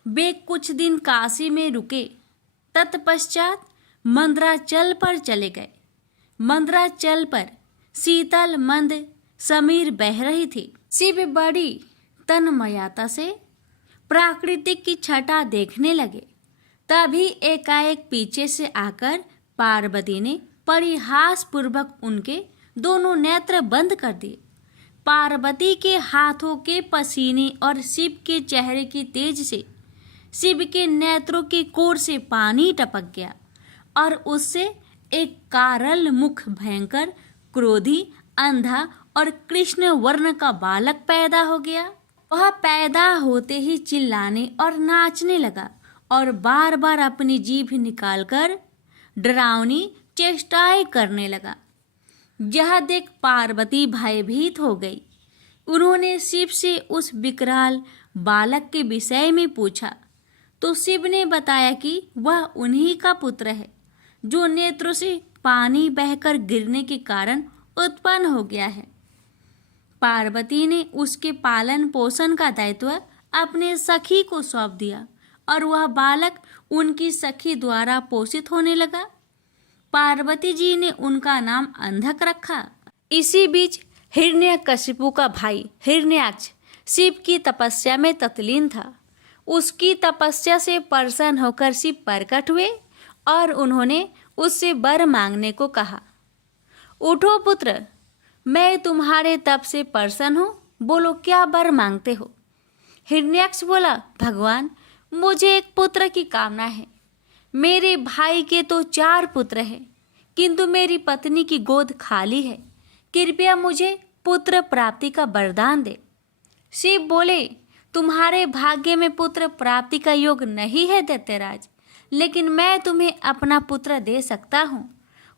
वे कुछ दिन काशी में रुके। तत्पश्चात मंदराचल पर चले गए। मंदराचल पर शीतल मंद समीर बह रही थी। शिव बड़ी तन्मयता से प्राकृतिक की छटा देखने लगे। तभी एकाएक पीछे से आकर पार्वती ने परिहासपूर्वक उनके दोनों नेत्र बंद कर दिए। पार्वती के हाथों के पसीने और शिव के चेहरे की तेज से शिव के नेत्रों के कोर से पानी टपक गया और उससे एक कारल मुख, भयंकर, क्रोधी, अंधा और कृष्ण वर्ण का बालक पैदा हो गया। वह पैदा होते ही चिल्लाने और नाचने लगा और बार बार अपनी जीभ निकालकर डरावनी चेष्टाएं करने लगा। यह देख पार्वती भयभीत हो गई। उन्होंने शिव से उस विकराल बालक के विषय में पूछा तो शिव ने बताया कि वह उन्हीं का पुत्र है जो नेत्रों से पानी बहकर गिरने के कारण उत्पन्न हो गया है। पार्वती ने उसके पालन पोषण का दायित्व अपने सखी को सौंप दिया और वह बालक उनकी सखी द्वारा पोषित होने लगा। पार्वती जी ने उनका नाम अंधक रखा। इसी बीच हिरण्यकशिपु का भाई हिरण्याक्ष शिव की तपस्या में तत्लीन था। उसकी तपस्या से प्रसन्न होकर शिव प्रकट हुए और उन्होंने उससे वर मांगने को कहा। उठो पुत्र, मैं तुम्हारे तप से प्रसन्न हूँ, बोलो क्या वर मांगते हो। हिरण्याक्ष बोला, भगवान, मुझे एक पुत्र की कामना है। मेरे भाई के तो 4 पुत्र हैं, किंतु मेरी पत्नी की गोद खाली है। कृपया मुझे पुत्र प्राप्ति का वरदान दे। शिव बोले, तुम्हारे भाग्य में पुत्र प्राप्ति का योग नहीं है दैत्यराज, लेकिन मैं तुम्हें अपना पुत्र दे सकता हूँ।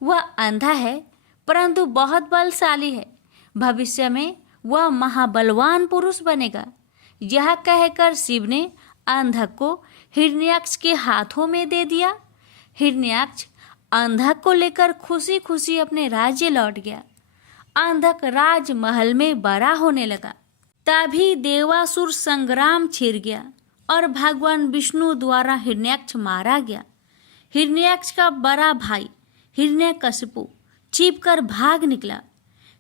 वह अंधा है परंतु बहुत बलशाली है। भविष्य में वह महाबलवान पुरुष बनेगा। यह कहकर शिव ने अंधक को हिरण्याक्ष के हाथों में दे दिया। हिरण्याक्ष अंधक को लेकर खुशी खुशी अपने राज्य लौट गया। अंधक राजमहल में बड़ा होने लगा। तभी देवासुर संग्राम छिड़ गया और भगवान विष्णु द्वारा हिरण्याक्ष मारा गया। हिरण्याक्ष का बड़ा भाई हिरण्यकशिपु छिपकर भाग निकला।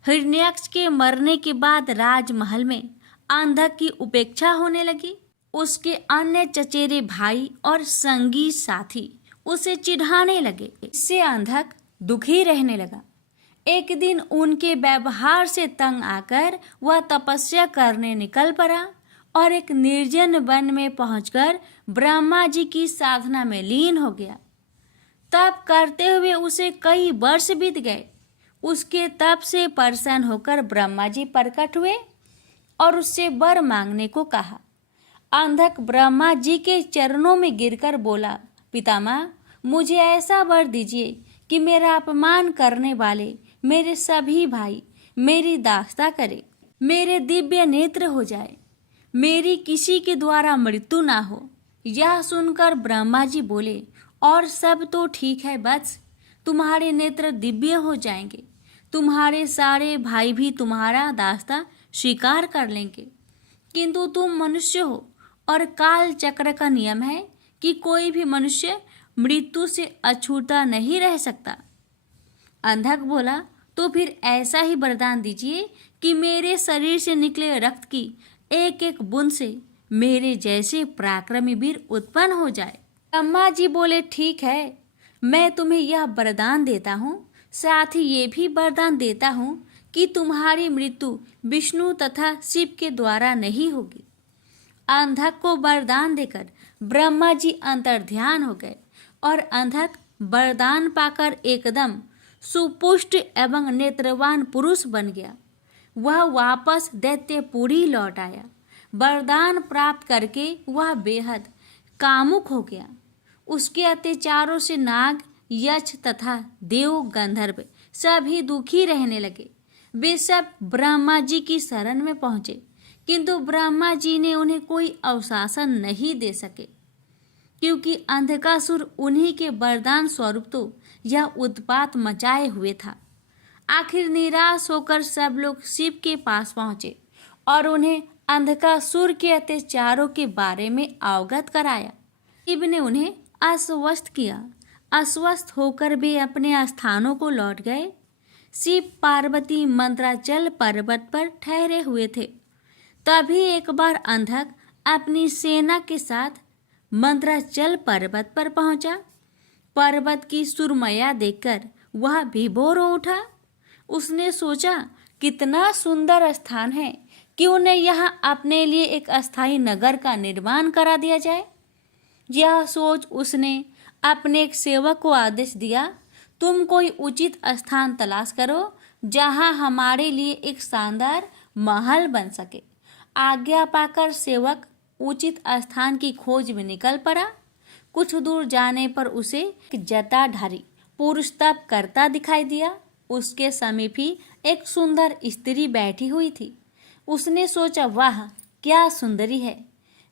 हिरण्याक्ष के मरने के बाद राजमहल में अंधक की उपेक्षा होने लगी। उसके अन्य चचेरे भाई और संगी साथी उसे चिढ़ाने लगे। इससे अंधक दुखी रहने लगा। एक दिन उनके व्यवहार से तंग आकर वह तपस्या करने निकल पड़ा और एक निर्जन वन में पहुंचकर ब्रह्मा जी की साधना में लीन हो गया। तप करते हुए उसे कई वर्ष बीत गए। उसके तप से प्रसन्न होकर ब्रह्मा जी प्रकट हुए और उससे वर मांगने को कहा। अंधक ब्रह्मा जी के चरणों में गिरकर बोला, पितामह, मुझे ऐसा वर दीजिए कि मेरा अपमान करने वाले मेरे सभी भाई मेरी दास्ता करे, मेरे दिव्य नेत्र हो जाए, मेरी किसी के द्वारा मृत्यु ना हो। यह सुनकर ब्रह्मा जी बोले, और सब तो ठीक है बस, तुम्हारे नेत्र दिव्य हो जाएंगे। तुम्हारे सारे भाई भी तुम्हारा दास्ता स्वीकार कर लेंगे, किंतु तुम मनुष्य हो और काल चक्र का नियम है कि कोई भी मनुष्य मृत्यु से अछूता नहीं रह सकता। अंधक बोला, तो फिर ऐसा ही वरदान दीजिए कि मेरे शरीर से निकले रक्त की एक एक बूंद से मेरे जैसे पराक्रमी वीर उत्पन्न हो जाए। ब्रह्मा जी बोले, ठीक है, मैं तुम्हें यह वरदान देता हूँ, साथ ही ये भी वरदान देता हूँ कि तुम्हारी मृत्यु विष्णु तथा शिव के द्वारा नहीं होगी। अंधक को वरदान देकर ब्रह्मा जी अंतर्ध्यान हो गए और अंधक वरदान पाकर एकदम सुपुष्ट एवं नेत्रवान पुरुष बन गया। वह वापस दैत्यपुरी लौट आया। वरदान प्राप्त करके वह बेहद कामुक हो गया। उसके अत्याचारों से नाग, यक्ष तथा देव, गंधर्व सभी दुखी रहने लगे। वे सब ब्रह्मा जी की शरण में पहुँचे, किंतु ब्रह्मा जी ने उन्हें कोई अवशासन नहीं दे सके, क्योंकि अंधकासुर उन्हीं के वरदान स्वरूप तो यह उत्पात मचाए हुए था। आखिर निराश होकर सब लोग शिव के पास पहुँचे और उन्हें अंधकासुर के अत्याचारों के बारे में अवगत कराया। शिव ने उन्हें आश्वस्त किया। अस्वस्थ होकर वे अपने स्थानों को लौट गए। शिव पार्वती मंद्राचल पर्वत पर ठहरे हुए थे। तभी एक बार अंधक अपनी सेना के साथ मंद्राचल पर्वत पर पहुंचा। पर्वत की सुरमया देखकर वह विभोर हो उठा। उसने सोचा, कितना सुंदर स्थान है, क्यों न यहाँ अपने लिए एक अस्थायी नगर का निर्माण करा दिया जाए। यह सोच उसने अपने एक सेवक को आदेश दिया, तुम कोई उचित स्थान तलाश करो जहाँ हमारे लिए एक शानदार महल बन सके। आज्ञा पाकर सेवक उचित स्थान की खोज में निकल पड़ा। कुछ दूर जाने पर उसे एक जटाधारी पुरुष तप करता दिखाई दिया। उसके समीप ही एक सुंदर स्त्री बैठी हुई थी। उसने सोचा, वाह क्या सुंदरी है,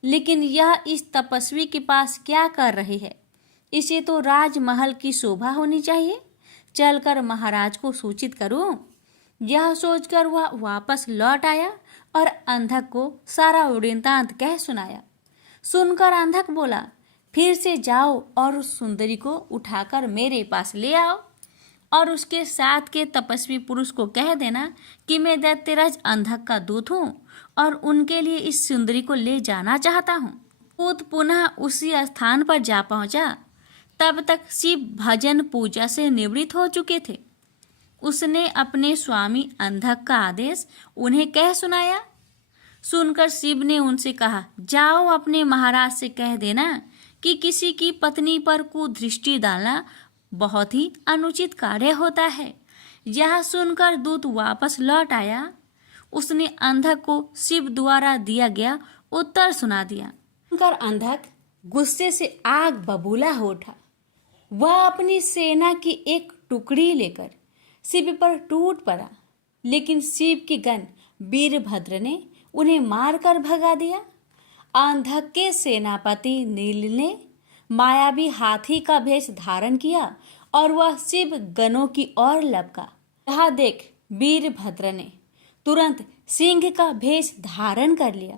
लेकिन यह इस तपस्वी के पास क्या कर रही है। इसे तो राजमहल की शोभा होनी चाहिए, चलकर महाराज को सूचित करूं। यह सोचकर वह वापस लौट आया और अंधक को सारा वृत्तांत कह सुनाया। सुनकर अंधक बोला, फिर से जाओ और उस सुंदरी को उठाकर मेरे पास ले आओ और उसके साथ के तपस्वी पुरुष को कह देना कि मैं दैत्यराज अंधक का दूत हूँ और उनके लिए इस सुंदरी को ले जाना चाहता हूँ। दूत पुनः उसी स्थान पर जा पहुँचा। तब तक शिव भजन पूजा से निवृत्त हो चुके थे। उसने अपने स्वामी अंधक का आदेश उन्हें कह सुनाया। सुनकर शिव ने उनसे कहा, जाओ अपने महाराज से कह देना कि किसी की पत्नी पर कुदृष्टि डालना बहुत ही अनुचित कार्य होता है। यह सुनकर दूत वापस लौट आया। उसने अंधक को शिव द्वारा दिया गया उत्तर सुना दिया। सुनकर अंधक गुस्से से आग बबूला हो उठा। वह अपनी सेना की एक टुकड़ी लेकर शिव पर टूट पड़ा, लेकिन शिव के गण वीरभद्र ने उन्हें मारकर भगा दिया। अंधक के सेनापति नील ने मायावी हाथी का भेष धारण किया और वह शिव गणों की ओर लपका। यह देख वीरभद्र ने तुरंत सिंह का भेष धारण कर लिया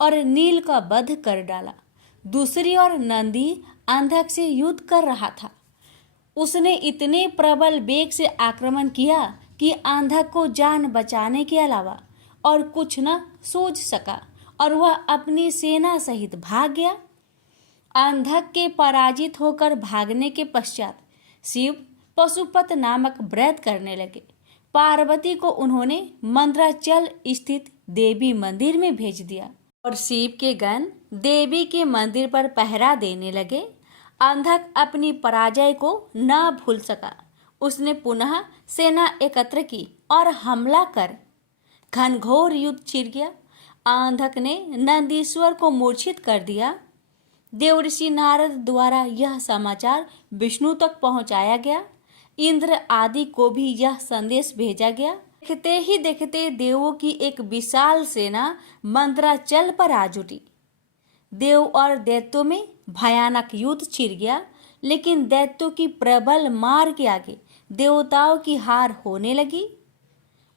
और नील का वध कर डाला। दूसरी ओर नंदी अंधक से युद्ध कर रहा था। उसने इतने प्रबल वेग से आक्रमण किया कि अंधक को जान बचाने के अलावा और कुछ न सूझ सका और वह अपनी सेना सहित भाग गया। अंधक के पराजित होकर भागने के पश्चात शिव पशुपत नामक व्रत करने लगे। पार्वती को उन्होंने मंद्राचल स्थित देवी मंदिर में भेज दिया और शिव के गण देवी के मंदिर पर पहरा देने लगे। अंधक अपनी पराजय को न भूल सका। उसने पुनः सेना एकत्र की और हमला कर घनघोर युद्ध छिड़ गया। अंधक ने नंदीश्वर को मूर्छित कर दिया। देवर्षि नारद द्वारा यह समाचार विष्णु तक पहुंचाया गया। इंद्र आदि को भी यह संदेश भेजा गया। देखते ही देखते देवों की एक विशाल सेना मंद्राचल पर आ जुटी। देव और दैत्यों में भयानक युद्ध छिड़ गया, लेकिन दैत्यों की प्रबल मार के आगे देवताओं की हार होने लगी।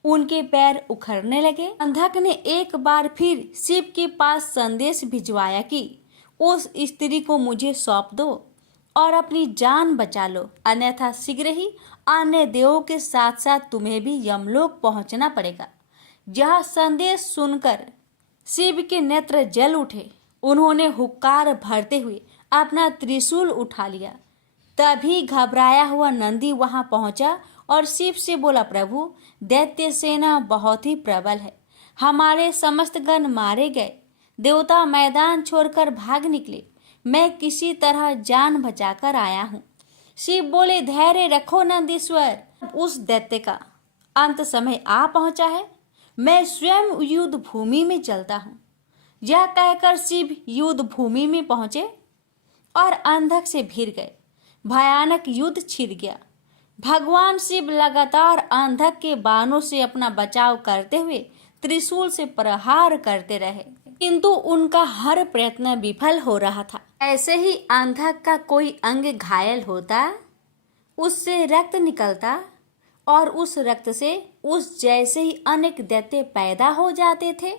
उनके पैर उखड़ने लगे। अंधक ने एक बार फिर शिव के पास संदेश भिजवाया कि उस स्त्री को मुझे सौंप दो और अपनी जान बचा लो, अन्यथा शीघ्र ही अन्य देवों के साथ साथ तुम्हें भी यमलोक पहुंचना पड़ेगा। यह संदेश सुनकर शिव के नेत्र जल उठे। उन्होंने हुक्कार भरते हुए अपना त्रिशूल उठा लिया। तभी घबराया हुआ नंदी वहां पहुंचा और शिव से बोला, प्रभु दैत्य सेना बहुत ही प्रबल है, हमारे समस्त गण मारे गए, देवता मैदान छोड़कर भाग निकले, मैं किसी तरह जान बचाकर आया हूँ। शिव बोले, धैर्य रखो नंदीश्वर, उस दैत्य का अंत समय आ पहुंचा है, मैं स्वयं युद्ध भूमि में चलता हूँ। यह कहकर शिव युद्ध भूमि में पहुंचे और अंधक से भिड़ गए। भयानक युद्ध छिड़ गया। भगवान शिव लगातार अंधक के बाणों से अपना बचाव करते हुए त्रिशूल से प्रहार करते रहे, किंतु उनका हर प्रयत्न विफल हो रहा था। ऐसे ही अंधक का कोई अंग घायल होता, उससे रक्त निकलता और उस रक्त से उस जैसे ही अनेक दैत्य पैदा हो जाते थे।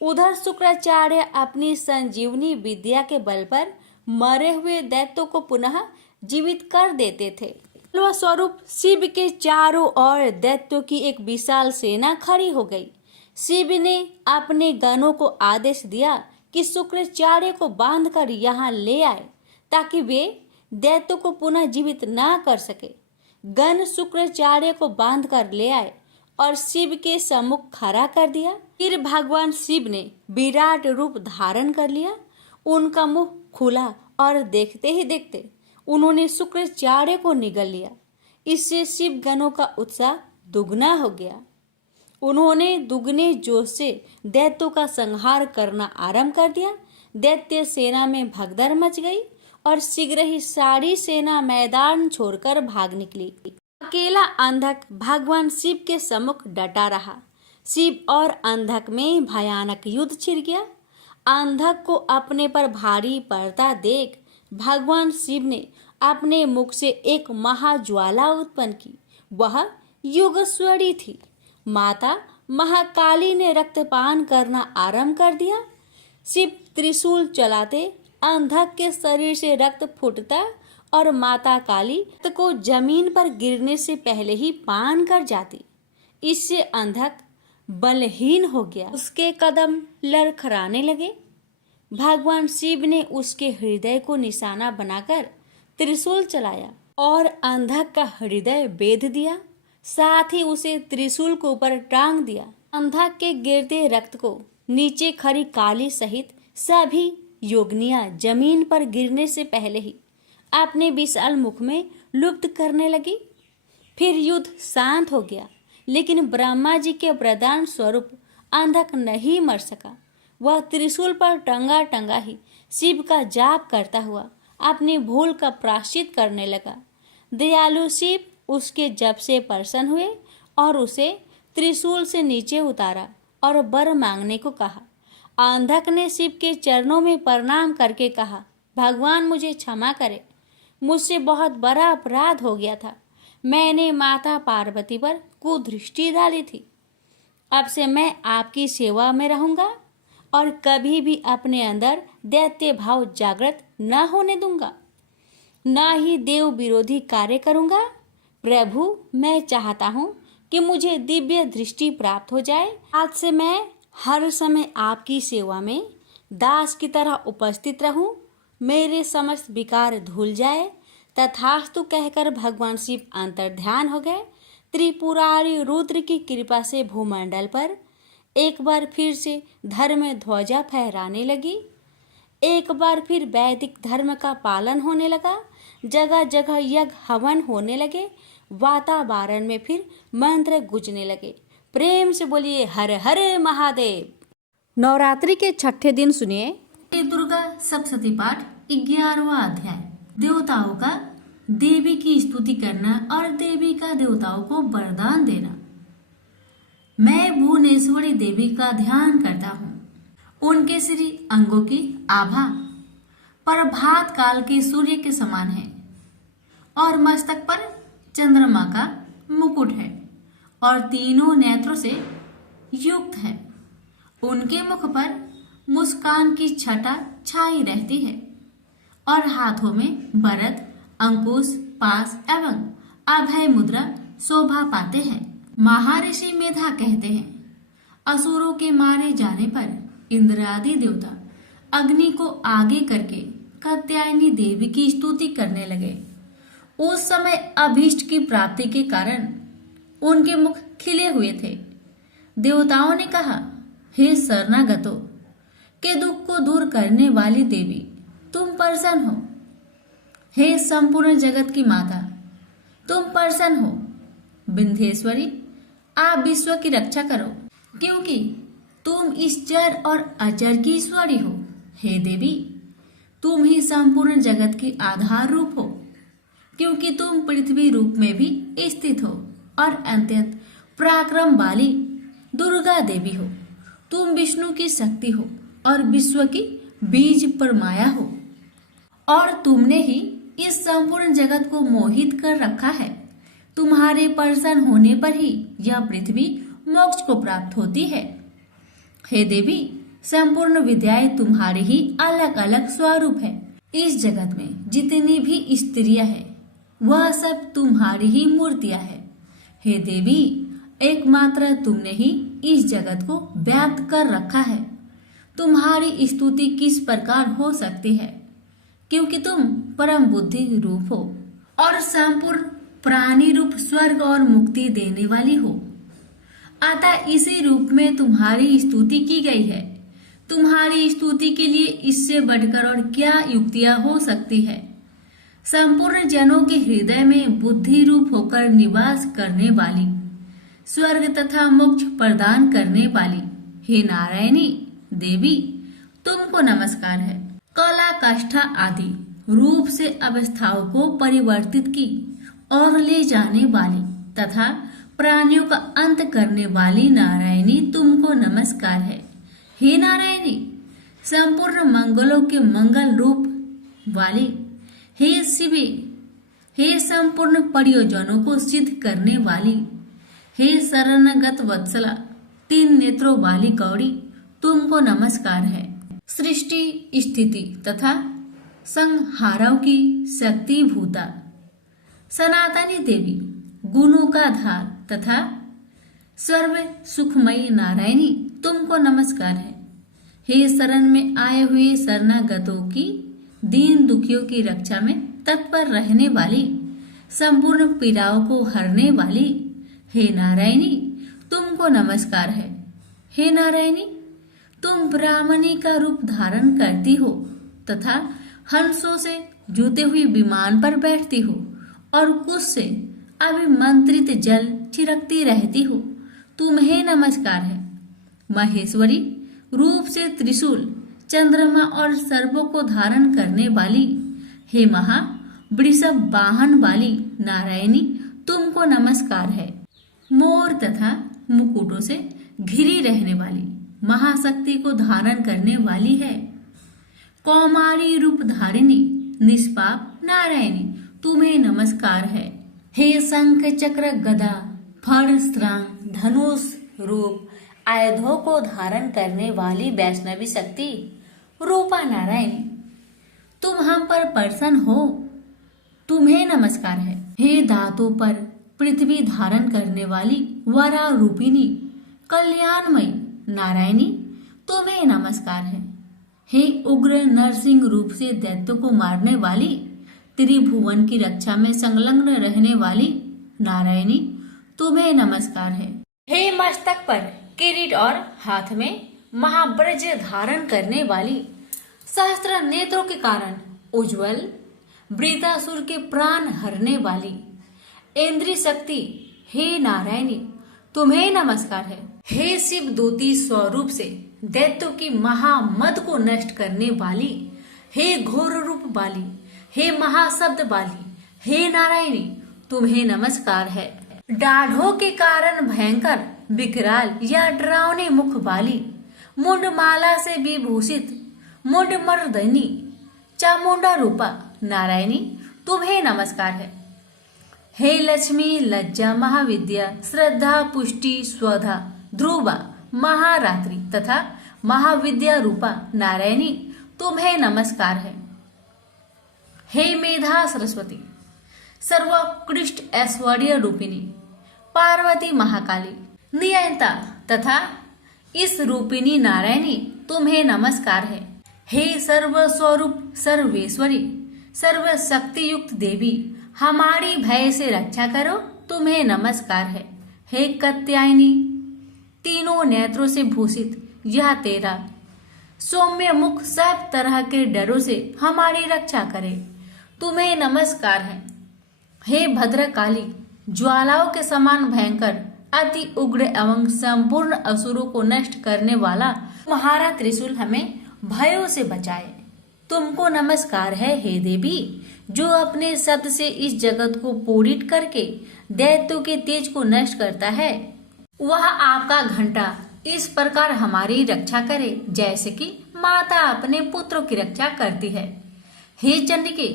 उधर शुक्राचार्य अपनी संजीवनी विद्या के बल पर मरे हुए दैत्यों को पुनः जीवित कर देते थे। स्वरूप शिव के चारों ओर दैत्यों की एक विशाल सेना खड़ी हो गई। शिव ने अपने गणों को आदेश दिया कि शुक्राचार्य को बांधकर यहाँ ले आए ताकि वे दैत्य को पुनः जीवित ना कर सके। गण शुक्राचार्य को बांधकर ले आए और शिव के सम्मुख खड़ा कर दिया। फिर भगवान शिव ने विराट रूप धारण कर लिया। उनका मुंह खुला और देखते ही देखते उन्होंने शुक्राचार्य को निगल लिया। इससे शिव गणों का उत्साह दुगना हो गया। उन्होंने दुगने जोश से दैत्यों का संहार करना आरंभ कर दिया। दैत्य सेना में भगदड़ मच गई और शीघ्र ही सारी सेना मैदान छोड़कर भाग निकली। अकेला अंधक भगवान शिव के सम्मुख डटा रहा। शिव और अंधक में भयानक युद्ध छिड़ गया। अंधक को अपने पर भारी पड़ता देख भगवान शिव ने अपने मुख से एक महाज्वाला उत्पन्न की। वह योगेश्वरी थी। माता महाकाली ने रक्तपान करना आरंभ कर दिया। शिव त्रिशूल चलाते अंधक के शरीर से रक्त फूटता और माता काली रक्त को जमीन पर गिरने से पहले ही पान कर जाती। इससे अंधक बलहीन हो गया। उसके कदम लड़खड़ाने लगे। भगवान शिव ने उसके हृदय को निशाना बनाकर त्रिशूल चलाया और अंधक का हृदय बेध दिया। साथ ही उसे त्रिशूल के ऊपर टांग दिया। अंधक के गिरते रक्त को नीचे खड़ी काली सहित सभी योगिनियां जमीन पर गिरने से पहले ही अपने विशाल मुख में लुप्त करने लगी। फिर युद्ध शांत हो गया, लेकिन ब्रह्मा जी के वरदान स्वरूप अंधक नहीं मर सका। वह त्रिशूल पर टंगा टंगा ही शिव का जाप करता हुआ अपनी भूल का प्रायश्चित करने लगा। दयालु शिव उसके जप से प्रसन्न हुए और उसे त्रिशूल से नीचे उतारा और वर मांगने को कहा। अंधक ने शिव के चरणों में प्रणाम करके कहा, भगवान मुझे क्षमा करे, मुझसे बहुत बड़ा अपराध हो गया था। मैंने माता पार्वती पर कुदृष्टि डाली थी। अब से मैं आपकी सेवा में रहूंगा और कभी भी अपने अंदर दैत्य भाव जागृत न होने दूंगा, न ही देव विरोधी कार्य करूंगा। प्रभु, मैं चाहता हूँ कि मुझे दिव्य दृष्टि प्राप्त हो जाए। आज से मैं हर समय आपकी सेवा में दास की तरह उपस्थित रहूं। मेरे समस्त विकार धुल जाए। तथास्तु कहकर भगवान शिव अंतर्ध्यान हो गए। त्रिपुरारी रुद्र की कृपा से भूमंडल पर एक बार फिर से धर्म ध्वजा फहराने लगी। एक बार फिर वैदिक धर्म का पालन होने लगा। जगह जगह यज्ञ हवन होने लगे। वातावरण में फिर मंत्र गूंजने लगे। प्रेम से बोलिए हर हर महादेव। नवरात्रि के छठे दिन सुनिए दुर्गा सप्तशती पाठ 11वां अध्याय। देवताओं का देवी की स्तुति करना और देवी का देवताओं को वरदान देना। मैं भुवनेश्वरी देवी का ध्यान करता हूँ। उनके श्री अंगों की आभा प्रभात काल के सूर्य के समान है और मस्तक पर चंद्रमा का मुकुट है और तीनों नेत्रों से युक्त है। उनके मुख पर मुस्कान की छटा छाई रहती है और हाथों में वरद, अंकुश, पास एवं अभय मुद्रा शोभा पाते हैं। महर्षि मेधा कहते हैं, असुरों के मारे जाने पर इंद्र आदि देवता अग्नि को आगे करके कात्यायनी देवी की स्तुति करने लगे। उस समय अभीष्ट की प्राप्ति के कारण उनके मुख खिले हुए थे। देवताओं ने कहा, हे शरणागतों के दुख को दूर करने वाली देवी, तुम प्रसन्न हो। हे संपूर्ण जगत की माता, तुम प्रसन्न हो। विंध्येश्वरी, आप विश्व की रक्षा करो, क्योंकि तुम इस जड़ और अजर की ईश्वरी हो। हे देवी, तुम ही संपूर्ण जगत की आधार रूप हो, क्योंकि तुम पृथ्वी रूप में भी स्थित हो और अत्यंत पराक्रम वाली दुर्गा देवी हो। तुम विष्णु की शक्ति हो और विश्व की बीज परमाया हो और तुमने ही इस संपूर्ण जगत को मोहित कर रखा है। तुम्हारे प्रसन्न होने पर ही यह पृथ्वी मोक्ष को प्राप्त होती है। हे देवी, संपूर्ण विद्याएं तुम्हारे ही अलग अलग स्वरूप है। इस जगत में जितनी भी स्त्रियां हैं वह सब तुम्हारी ही मूर्तियां हैं। हे देवी, एकमात्र तुमने ही इस जगत को व्याप्त कर रखा है। तुम्हारी स्तुति किस प्रकार हो सकती है, क्योंकि तुम परम बुद्धि रूप हो और संपूर्ण प्राणी रूप स्वर्ग और मुक्ति देने वाली हो। अतः इसी रूप में तुम्हारी स्तुति की गई है। तुम्हारी स्तुति के लिए इससे बढ़कर और क्या युक्तियां हो सकती है। संपूर्ण जनों के हृदय में बुद्धि रूप होकर निवास करने वाली, स्वर्ग तथा मोक्ष प्रदान करने वाली हे नारायणी देवी, तुमको नमस्कार है। कला काष्ठा आदि रूप से अवस्थाओं को परिवर्तित की और ले जाने वाली तथा प्राणियों का अंत करने वाली नारायणी, तुमको नमस्कार है। हे नारायणी, संपूर्ण मंगलों के मंगल रूप वाली हे शिवे, हे संपूर्ण प्रयोजनों को सिद्ध करने वाली हे शरणगत वत्सला, 3 नेत्रों वाली गौरी, तुमको नमस्कार है। सृष्टि स्थिति तथा संहारों की शक्ति भूता सनातनी देवी, गुणों का धार तथा सर्व सुखमयी नारायणी, तुमको नमस्कार है। हे शरण में आए हुए शरणागतों की दीन दुखियों की रक्षा में तत्पर रहने वाली, संपूर्ण पीड़ाओं को हरने वाली हे नारायणी, तुमको नमस्कार है। हे नारायणी, तुम ब्राह्मणी का रूप धारण करती हो तथा हंसों से जूते हुए विमान पर बैठती हो और कुछ से अभिमंत्रित जल छिड़कती रहती हो, तुम्हें नमस्कार है। महेश्वरी रूप से त्रिशूल, चंद्रमा और सर्पों को धारण करने वाली हे महा वृषभ वाहन वाली नारायणी, तुमको नमस्कार है। मोर तथा मुकुटों से घिरी रहने वाली महाशक्ति को धारण करने वाली है कौमारी रूप धारिणी निष्पाप नारायणी, तुम्हें नमस्कार है। हे शंख चक्र गदा फण स्त्रांग धनुष रूप आयुधों को धारण करने वाली वैष्णवी शक्ति रूपा नारायणी, तुम हम पर प्रसन्न हो, तुम्हें नमस्कार है। हे दांतों पर पृथ्वी धारण करने वाली वरा रूपिणी कल्याणमयी नारायणी, तुम्हें नमस्कार है। हे उग्र नरसिंह रूप से दैत्यों को मारने वाली, त्रिभुवन की रक्षा में संलग्न रहने वाली नारायणी, तुम्हें नमस्कार है। हे मस्तक पर किरीट और हाथ में महाब्रज धारण करने वाली, सहस्त्र नेत्रों के कारण उज्जवल वृतासुर के प्राण हरने वाली इंद्रिय शक्ति हे नारायणी, तुम्हें नमस्कार है। हे शिव दूती स्वरूप से दैत्यों की महामद को नष्ट करने वाली, हे घोर रूप वाली, हे महाशब्द वाली हे नारायणी, तुम्हें नमस्कार है। दाढ़ों के कारण भयंकर विकराल या डरावने मुख वाली, मुंडमाला से विभूषित मुंडमर्दनी चामुंडा रूपा नारायणी, तुम्हें नमस्कार है। हे लक्ष्मी लज्जा महाविद्या श्रद्धा पुष्टि स्वधा ध्रुवा महारात्रि तथा महाविद्या रूपा नारायणी, तुम्हें नमस्कार है। हे मेधा सरस्वती सर्वोत्कृष्ट ऐश्वर्य रूपिणी पार्वती महाकाली नियंता तथा इस रूपिणी नारायणी, तुम्हें नमस्कार है। हे सर्व स्वरूप सर्वेश्वरी सर्वशक्ति युक्त देवी, हमारी भय से रक्षा करो, तुम्हें नमस्कार है। हे कात्यायनी तीनों नेत्रों से भूषित यह तेरा सौम्य मुख सब तरह के डरों से हमारी रक्षा करे, तुम्हें नमस्कार है। हे भद्रकाली ज्वालाओं के समान भयंकर अति उग्र एवं संपूर्ण असुरों को नष्ट करने वाला तुम्हारा त्रिशूल हमें भयों से बचाए, तुमको नमस्कार है। हे देवी, जो अपने शब्द से इस जगत को पूरित करके दैत्यों के तेज को नष्ट करता है, वह आपका घंटा इस प्रकार हमारी रक्षा करे जैसे कि माता अपने पुत्रों की रक्षा करती है। हे चंडिके,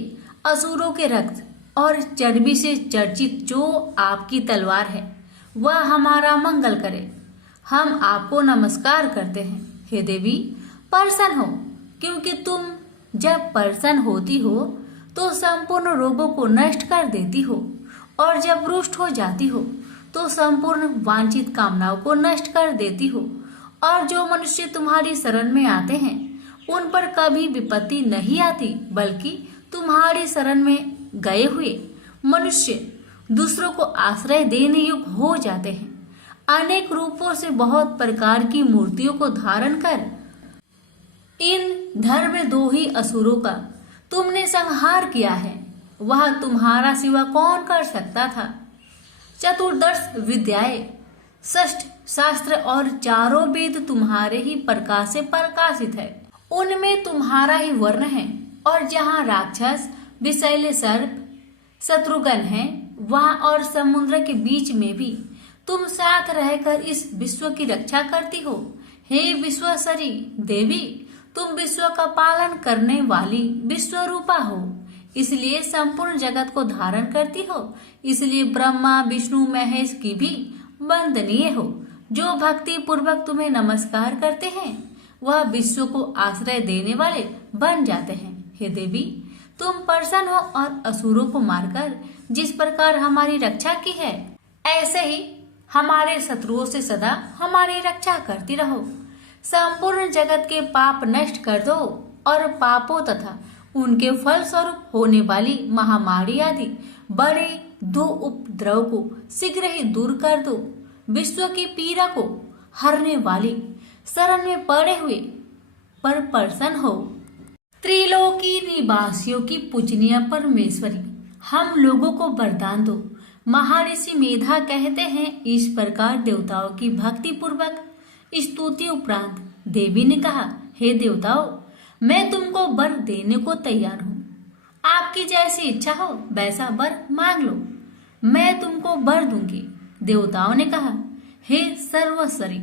असुरों के रक्त और चर्बी से चर्चित जो आपकी तलवार है वह हमारा मंगल करे, हम आपको नमस्कार करते हैं। हे देवी, प्रसन्न हो, क्योंकि तुम जब प्रसन्न होती हो तो संपूर्ण रोगों को नष्ट कर देती हो और जब रुष्ट हो जाती हो तो संपूर्ण वांछित कामनाओं को नष्ट कर देती हो और जो मनुष्य तुम्हारी शरण में आते हैं उन पर कभी विपत्ति नहीं आती, बल्कि तुम्हारी शरण में गए हुए मनुष्य दूसरों को आश्रय देने योग्य हो जाते हैं। अनेक रूपों से बहुत प्रकार की मूर्तियों को धारण कर इन धर्मद्रोही असुरों का तुमने संहार किया है। वह तुम्हारा सिवा कौन कर सकता था। चतुर्दश विद्याएं, षष्ठ शास्त्र और चारों वेद तुम्हारे ही प्रकाश से प्रकाशित है। उनमें तुम्हारा ही वर्ण है। और जहाँ राक्षस विषैले सर्प शत्रुघ्न है, वहाँ और समुद्र के बीच में भी तुम साथ रहकर इस विश्व की रक्षा करती हो। हे विश्वसरी देवी, तुम विश्व का पालन करने वाली विश्वरूपा हो, इसलिए संपूर्ण जगत को धारण करती हो। इसलिए ब्रह्मा विष्णु महेश की भी वंदनीय हो। जो भक्ति पूर्वक तुम्हें नमस्कार करते हैं वह विश्व को आश्रय देने वाले बन जाते हैं। हे देवी, तुम प्रसन्न हो और असुरों को मारकर जिस प्रकार हमारी रक्षा की है, ऐसे ही हमारे शत्रुओं से सदा हमारी रक्षा करती रहो। संपूर्ण जगत के पाप नष्ट कर दो और पापों तथा उनके फल स्वरूप होने वाली महामारी आदि बड़े दो उपद्रव को शीघ्र ही दूर कर दो। विश्व की पीड़ा को हरने वाली शरण में पड़े हुए पर प्रसन्न हो। त्रिलोकी निवासियों की पूजनीय परमेश्वरी, हम लोगों को वरदान दो। महर्षि मेधा कहते हैं, इस प्रकार देवताओं की भक्ति पूर्वक स्तुति उपरांत देवी ने कहा, हे देवताओं, मैं तुमको वर देने को तैयार हूँ। आपकी जैसी इच्छा हो वैसा वर मांग लो, मैं तुमको वर दूंगी। देवताओं ने कहा, हे सर्वस्वरी,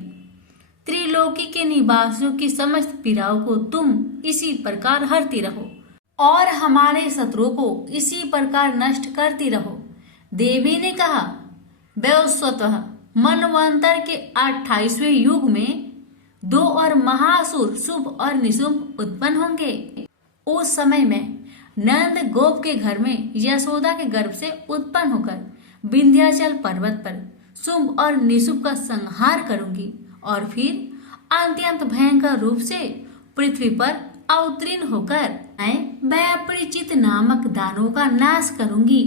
त्रिलोकी के निवासियों की समस्त पीड़ाओं को तुम इसी प्रकार हरती रहो और हमारे शत्रुओं को इसी प्रकार नष्ट करती रहो। देवी ने कहा, वैवस्वतः मनवंतर के 28वें युग में दो और महासुर शुभ और निशुभ उत्पन्न होंगे। उस समय में नंद गोप के घर में यशोदा के गर्भ से उत्पन्न होकर विंध्याचल पर्वत पर शुभ और निशुभ का संहार करूंगी और फिर अत्यंत भयंकर रूप से पृथ्वी पर अवतीर्ण होकर मैं वैपरिचित नामक दानों का नाश करूंगी।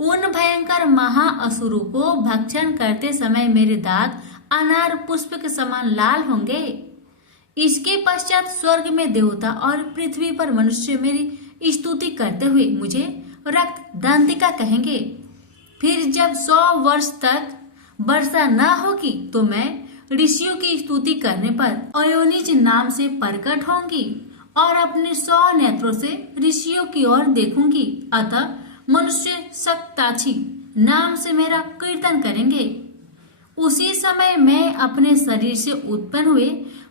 उन भयंकर महाअसुरों को भक्षण करते समय मेरे दांत अनार पुष्प के समान लाल होंगे। इसके पश्चात स्वर्ग में देवता और पृथ्वी पर मनुष्य मेरी स्तुति करते हुए मुझे रक्त दंतिका कहेंगे। फिर जब 100 वर्ष तक वर्षा न होगी तो मैं ऋषियों की स्तुति करने पर अयोनिज नाम से प्रकट होंगी और अपने 100 नेत्रों से ऋषियों की ओर देखूंगी। अतः मनुष्य सक्ताची नाम से मेरा कीर्तन करेंगे। उसी समय मैं अपने शरीर से उत्पन्न हुए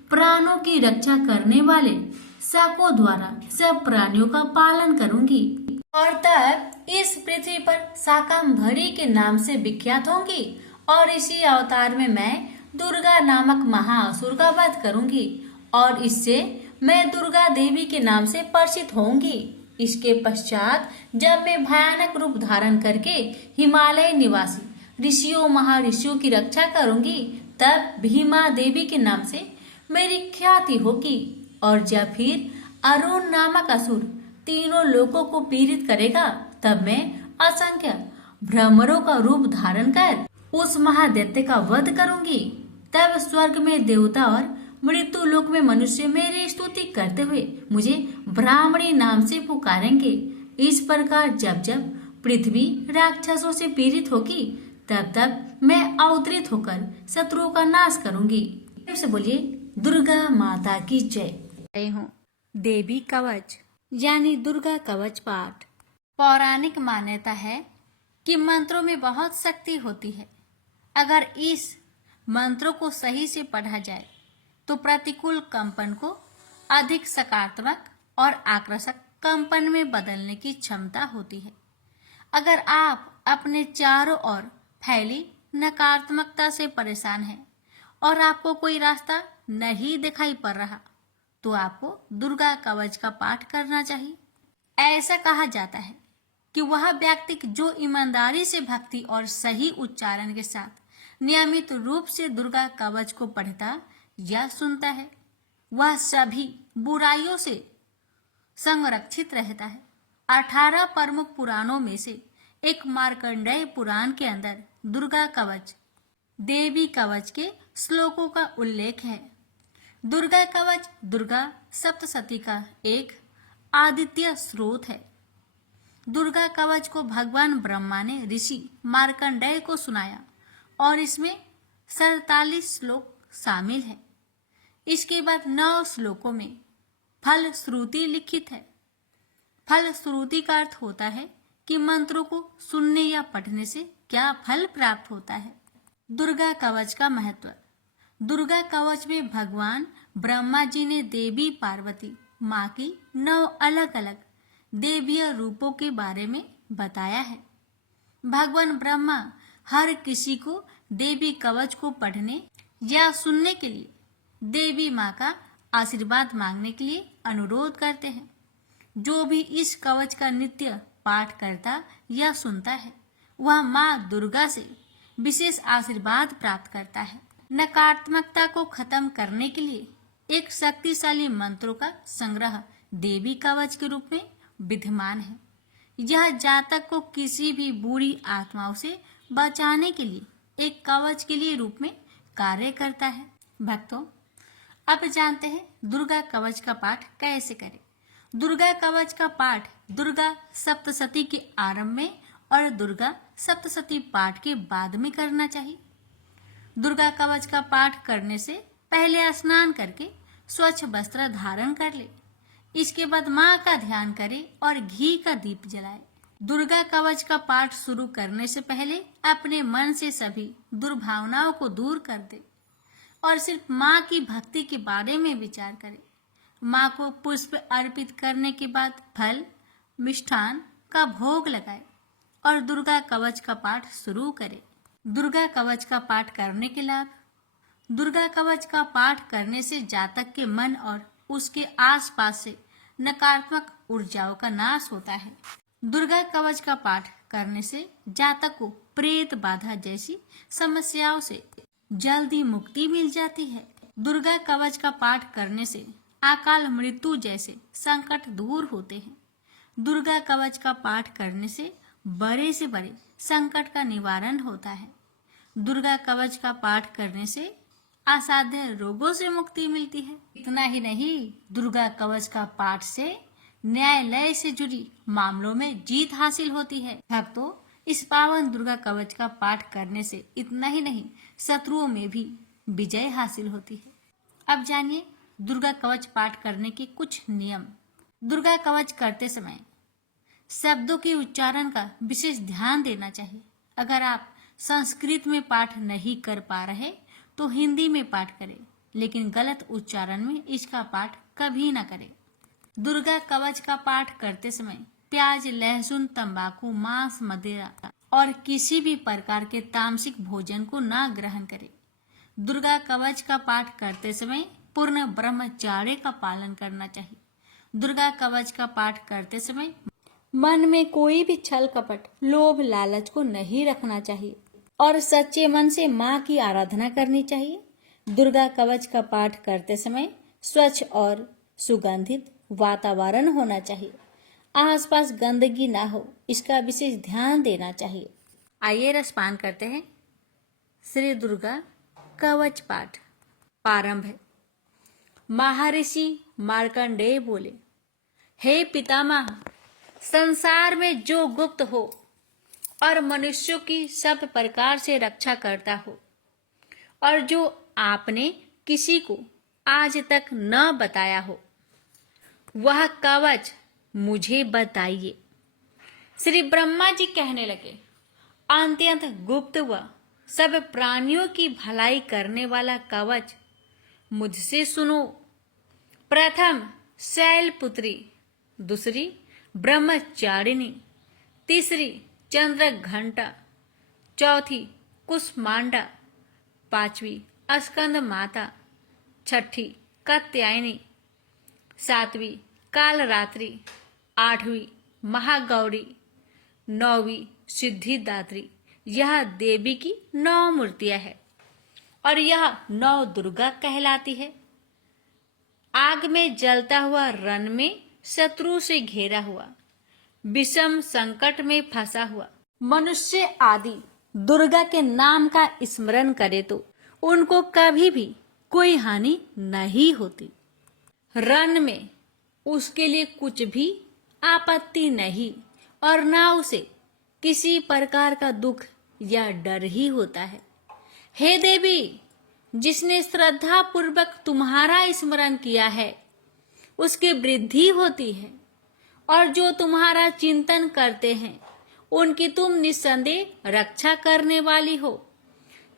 प्राणों की रक्षा करने वाले शाकों द्वारा सब प्राणियों का पालन करूंगी और तब इस पृथ्वी पर शाकंभरी के नाम से विख्यात होंगी और इसी अवतार में मैं दुर्गा नामक महाअसुर का वध करूंगी और इससे मैं दुर्गा देवी के नाम से परिचित होंगी। इसके पश्चात जब मैं भयानक रूप धारण करके हिमालय निवासी ऋषियों महाऋषियों की रक्षा करूंगी, तब भीमा देवी के नाम से मेरी ख्याति होगी। और जब फिर अरुण नामक असुर तीनों लोगों को पीड़ित करेगा, तब मैं असंख्य भ्रमरों का रूप धारण कर उस महादैत्य का वध करूंगी। तब स्वर्ग में देवता और मृत्यु लोक में मनुष्य मेरी स्तुति करते हुए मुझे ब्राह्मणी नाम से पुकारेंगे। इस प्रकार जब जब पृथ्वी राक्षसों से पीड़ित होगी, तब तब मैं अवतरित होकर शत्रुओं का नाश करूंगी। से बोलिए दुर्गा माता की जय हो। देवी कवच यानी दुर्गा कवच पाठ। पौराणिक मान्यता है कि मंत्रों में बहुत शक्ति होती है। अगर इस मंत्रों को सही से पढ़ा जाए तो प्रतिकूल कंपन को अधिक सकारात्मक और आकर्षक कंपन में बदलने की क्षमता होती है। अगर आप अपने चारों ओर फैली नकारात्मकता से परेशान हैं और आपको कोई रास्ता नहीं दिखाई पड़ रहा, तो आपको दुर्गा कवच का पाठ करना चाहिए। ऐसा कहा जाता है कि वह व्यक्ति जो ईमानदारी से भक्ति और सही उच्चारण के साथ नियमित रूप से दुर्गा कवच को पढ़ता या सुनता है वह सभी बुराइयों से संरक्षित रहता है। 18 प्रमुख पुराणों में से एक मार्कंडेय पुराण के अंदर दुर्गा कवच, देवी कवच के श्लोकों का उल्लेख है। दुर्गा कवच दुर्गा सप्तशती का एक आदित्य स्रोत है। दुर्गा कवच को भगवान ब्रह्मा ने ऋषि मार्कंडेय को सुनाया और इसमें 47 श्लोक शामिल है। इसके बाद 9 श्लोकों में फल श्रुति लिखित है। फल श्रुति का अर्थ होता है कि मंत्रों को सुनने या पढ़ने से क्या फल प्राप्त होता है। दुर्गा कवच का महत्व। दुर्गा कवच में भगवान ब्रह्मा जी ने देवी पार्वती माँ की 9 अलग अलग देवीय रूपों के बारे में बताया है। भगवान ब्रह्मा हर किसी को देवी कवच को पढ़ने या सुनने के लिए देवी माँ का आशीर्वाद मांगने के लिए अनुरोध करते हैं। जो भी इस कवच का नित्य पाठ करता या सुनता है वह माँ दुर्गा से विशेष आशीर्वाद प्राप्त करता है। नकारात्मकता को खत्म करने के लिए एक शक्तिशाली मंत्रों का संग्रह देवी कवच के रूप में विद्यमान है। यह जातक को किसी भी बुरी आत्माओं से बचाने के लिए एक कवच के लिए रूप में कार्य करता है। भक्तों, अब जानते हैं दुर्गा कवच का पाठ कैसे करें। दुर्गा कवच का पाठ दुर्गा सप्तशती के आरंभ में और दुर्गा सप्तशती पाठ के बाद में करना चाहिए। दुर्गा कवच का पाठ करने से पहले स्नान करके स्वच्छ वस्त्र धारण कर ले। इसके बाद माँ का ध्यान करे और घी का दीप जलाए। दुर्गा कवच का पाठ शुरू करने से पहले अपने मन से सभी दुर्भावनाओं को दूर कर दे और सिर्फ माँ की भक्ति के बारे में विचार करे। माँ को पुष्प अर्पित करने के बाद फल मिष्ठान का भोग लगाए और दुर्गा कवच का पाठ शुरू करे। दुर्गा कवच का पाठ करने के लाभ। दुर्गा कवच का पाठ करने से जातक के मन और उसके आसपास से नकारात्मक ऊर्जाओं का नाश होता है। दुर्गा कवच का पाठ करने से जातक को प्रेत बाधा जैसी समस्याओं से जल्दी मुक्ति मिल जाती है। दुर्गा कवच का पाठ करने से अकाल मृत्यु जैसे संकट दूर होते हैं। दुर्गा कवच का पाठ करने से बड़े से बड़े संकट का निवारण होता है। दुर्गा कवच का पाठ करने से असाध्य रोगों से मुक्ति मिलती है। इतना ही नहीं, दुर्गा कवच का पाठ से न्यायालय से जुड़ी मामलों में जीत हासिल होती है। भक्तों, इस पावन दुर्गा कवच का पाठ करने से इतना ही नहीं, शत्रुओं में भी विजय हासिल होती है। अब जानिए दुर्गा कवच पाठ करने के कुछ नियम। दुर्गा कवच करते समय शब्दों के उच्चारण का विशेष ध्यान देना चाहिए। अगर आप संस्कृत में पाठ नहीं कर पा रहे तो हिंदी में पाठ करें, लेकिन गलत उच्चारण में इसका पाठ कभी न करें। दुर्गा कवच का पाठ करते समय प्याज, लहसुन, तंबाकू, मांस, मदिरा और किसी भी प्रकार के तामसिक भोजन को न ग्रहण करें। दुर्गा कवच का पाठ करते समय पूर्ण ब्रह्मचर्य का पालन करना चाहिए। दुर्गा कवच का पाठ करते समय मन में कोई भी छल कपट, लोभ, लालच को नहीं रखना चाहिए और सच्चे मन से माँ की आराधना करनी चाहिए। दुर्गा कवच का पाठ करते समय स्वच्छ और सुगंधित वातावरण होना चाहिए। आसपास गंदगी ना हो, इसका विशेष ध्यान देना चाहिए। आइए रसपान करते हैं। श्री दुर्गा कवच पाठ प्रारंभ है। महर्षि मार्कंडेय बोले, हे पितामह, संसार में जो गुप्त हो और मनुष्यों की सब प्रकार से रक्षा करता हो और जो आपने किसी को आज तक न बताया हो, वह कवच मुझे बताइए। श्री ब्रह्मा जी कहने लगे, अत्यंत गुप्त व सब प्राणियों की भलाई करने वाला कवच मुझसे सुनो। प्रथम शैलपुत्री, दूसरी ब्रह्मचारिणी, तीसरी चंद्र घंटा, चौथी कुष्मांडा, पांचवी स्कंद माता, छठी कात्यायनी, सातवीं कालरात्रि, आठवीं महागौरी, नौवीं सिद्धिदात्री। यह देवी की 9 मूर्तियां हैं। और यह नौ दुर्गा कहलाती है। आग में जलता हुआ रण में शत्रु से घेरा हुआ, विषम संकट में फंसा हुआ मनुष्य आदि दुर्गा के नाम का स्मरण करे तो उनको कभी भी कोई हानि नहीं होती। रण में उसके लिए कुछ भी आपत्ति नहीं और ना उसे किसी प्रकार का दुख या डर ही होता है। हे देवी, जिसने श्रद्धा पूर्वक तुम्हारा स्मरण किया है उसकी वृद्धि होती है, और जो तुम्हारा चिंतन करते हैं उनकी तुम निस्संदेह रक्षा करने वाली हो।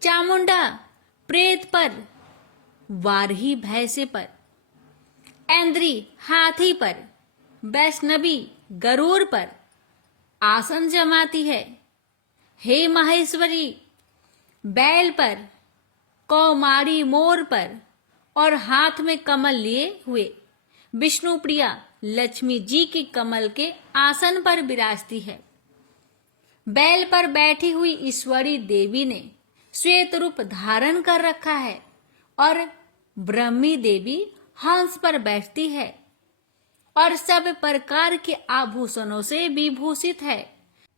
चामुंडा प्रेत पर, वारही भैंसे पर, ऐन्द्री हाथी पर, वैष्णवी गरुड़ पर आसन जमाती है। हे महेश्वरी, बैल पर, कौमारी मोर पर और हाथ में कमल लिए हुए विष्णु प्रिया लक्ष्मी जी की कमल के आसन पर विराजती है। बैल पर बैठी हुई ईश्वरी देवी ने श्वेत रूप धारण कर रखा है और ब्रह्मी देवी हंस पर बैठती है और सब प्रकार के आभूषणों से विभूषित है।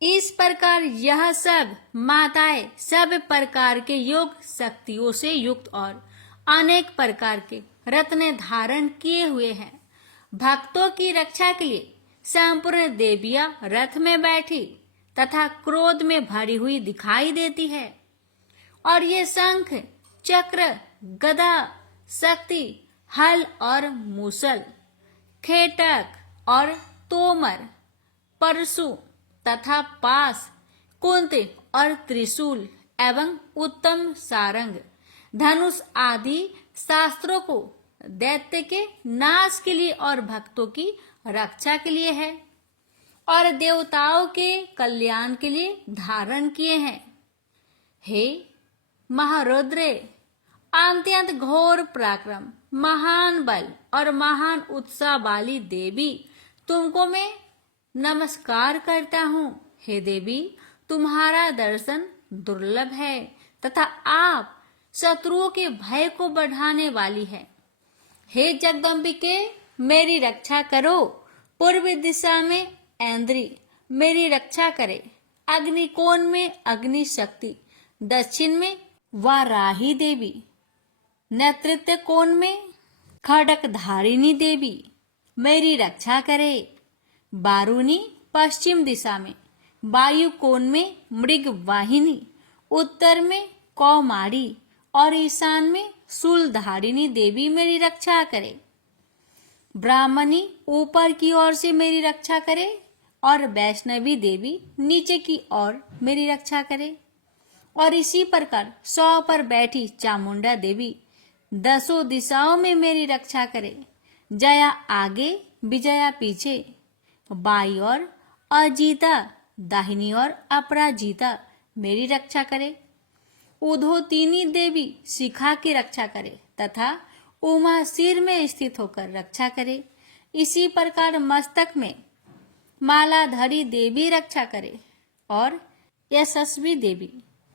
इस प्रकार यह सब माताएं सब प्रकार के योग शक्तियों से युक्त और अनेक प्रकार के रत्न धारण किए हुए हैं। भक्तों की रक्षा के लिए संपूर्ण देवियां रथ में बैठी तथा क्रोध में भरी हुई दिखाई देती है, और ये शंख, चक्र, गदा, शक्ति, हल और मूसल, खेटक और तोमर, परशु तथा पास, कुंत और त्रिशूल एवं उत्तम सारंग, धनुष आदि शास्त्रों को दैत्य के नाश के लिए और भक्तों की रक्षा के लिए है और देवताओं के कल्याण के लिए धारण किए हैं। हे महारुद्रे, अत्यंत घोर पराक्रम, महान बल और महान उत्साह वाली देवी, तुमको मैं नमस्कार करता हूँ। हे देवी, तुम्हारा दर्शन दुर्लभ है तथा आप शत्रुओं के भय को बढ़ाने वाली है। हे जगदम्बिके, मेरी रक्षा करो। पूर्व दिशा में ऐन्द्री मेरी रक्षा करे, अग्निकोण में अग्नि शक्ति, दक्षिण में वाराही देवी, नेतृत्व कोण में खड़क धारिणी देवी मेरी रक्षा करे। बारूनी पश्चिम दिशा में, वायु कोण में मृग वाहिनी, उत्तर में कौमारी और ईशान में शूलधारिणी देवी मेरी रक्षा करे। ब्राह्मणी ऊपर की ओर से मेरी रक्षा करे और वैष्णवी देवी नीचे की ओर मेरी रक्षा करे। और इसी प्रकार 100 पर बैठी चामुंडा देवी 10 दिशाओं में मेरी रक्षा करे। जया आगे, विजया पीछे, बाई और अजीता, दाहिनी और अपराजिता मेरी रक्षा करे। उधोतिनी देवी शिखा की रक्षा करे तथा उमा सिर में स्थित होकर रक्षा करे। इसी प्रकार मस्तक में मालाधरी देवी रक्षा करे और यशस्वी देवी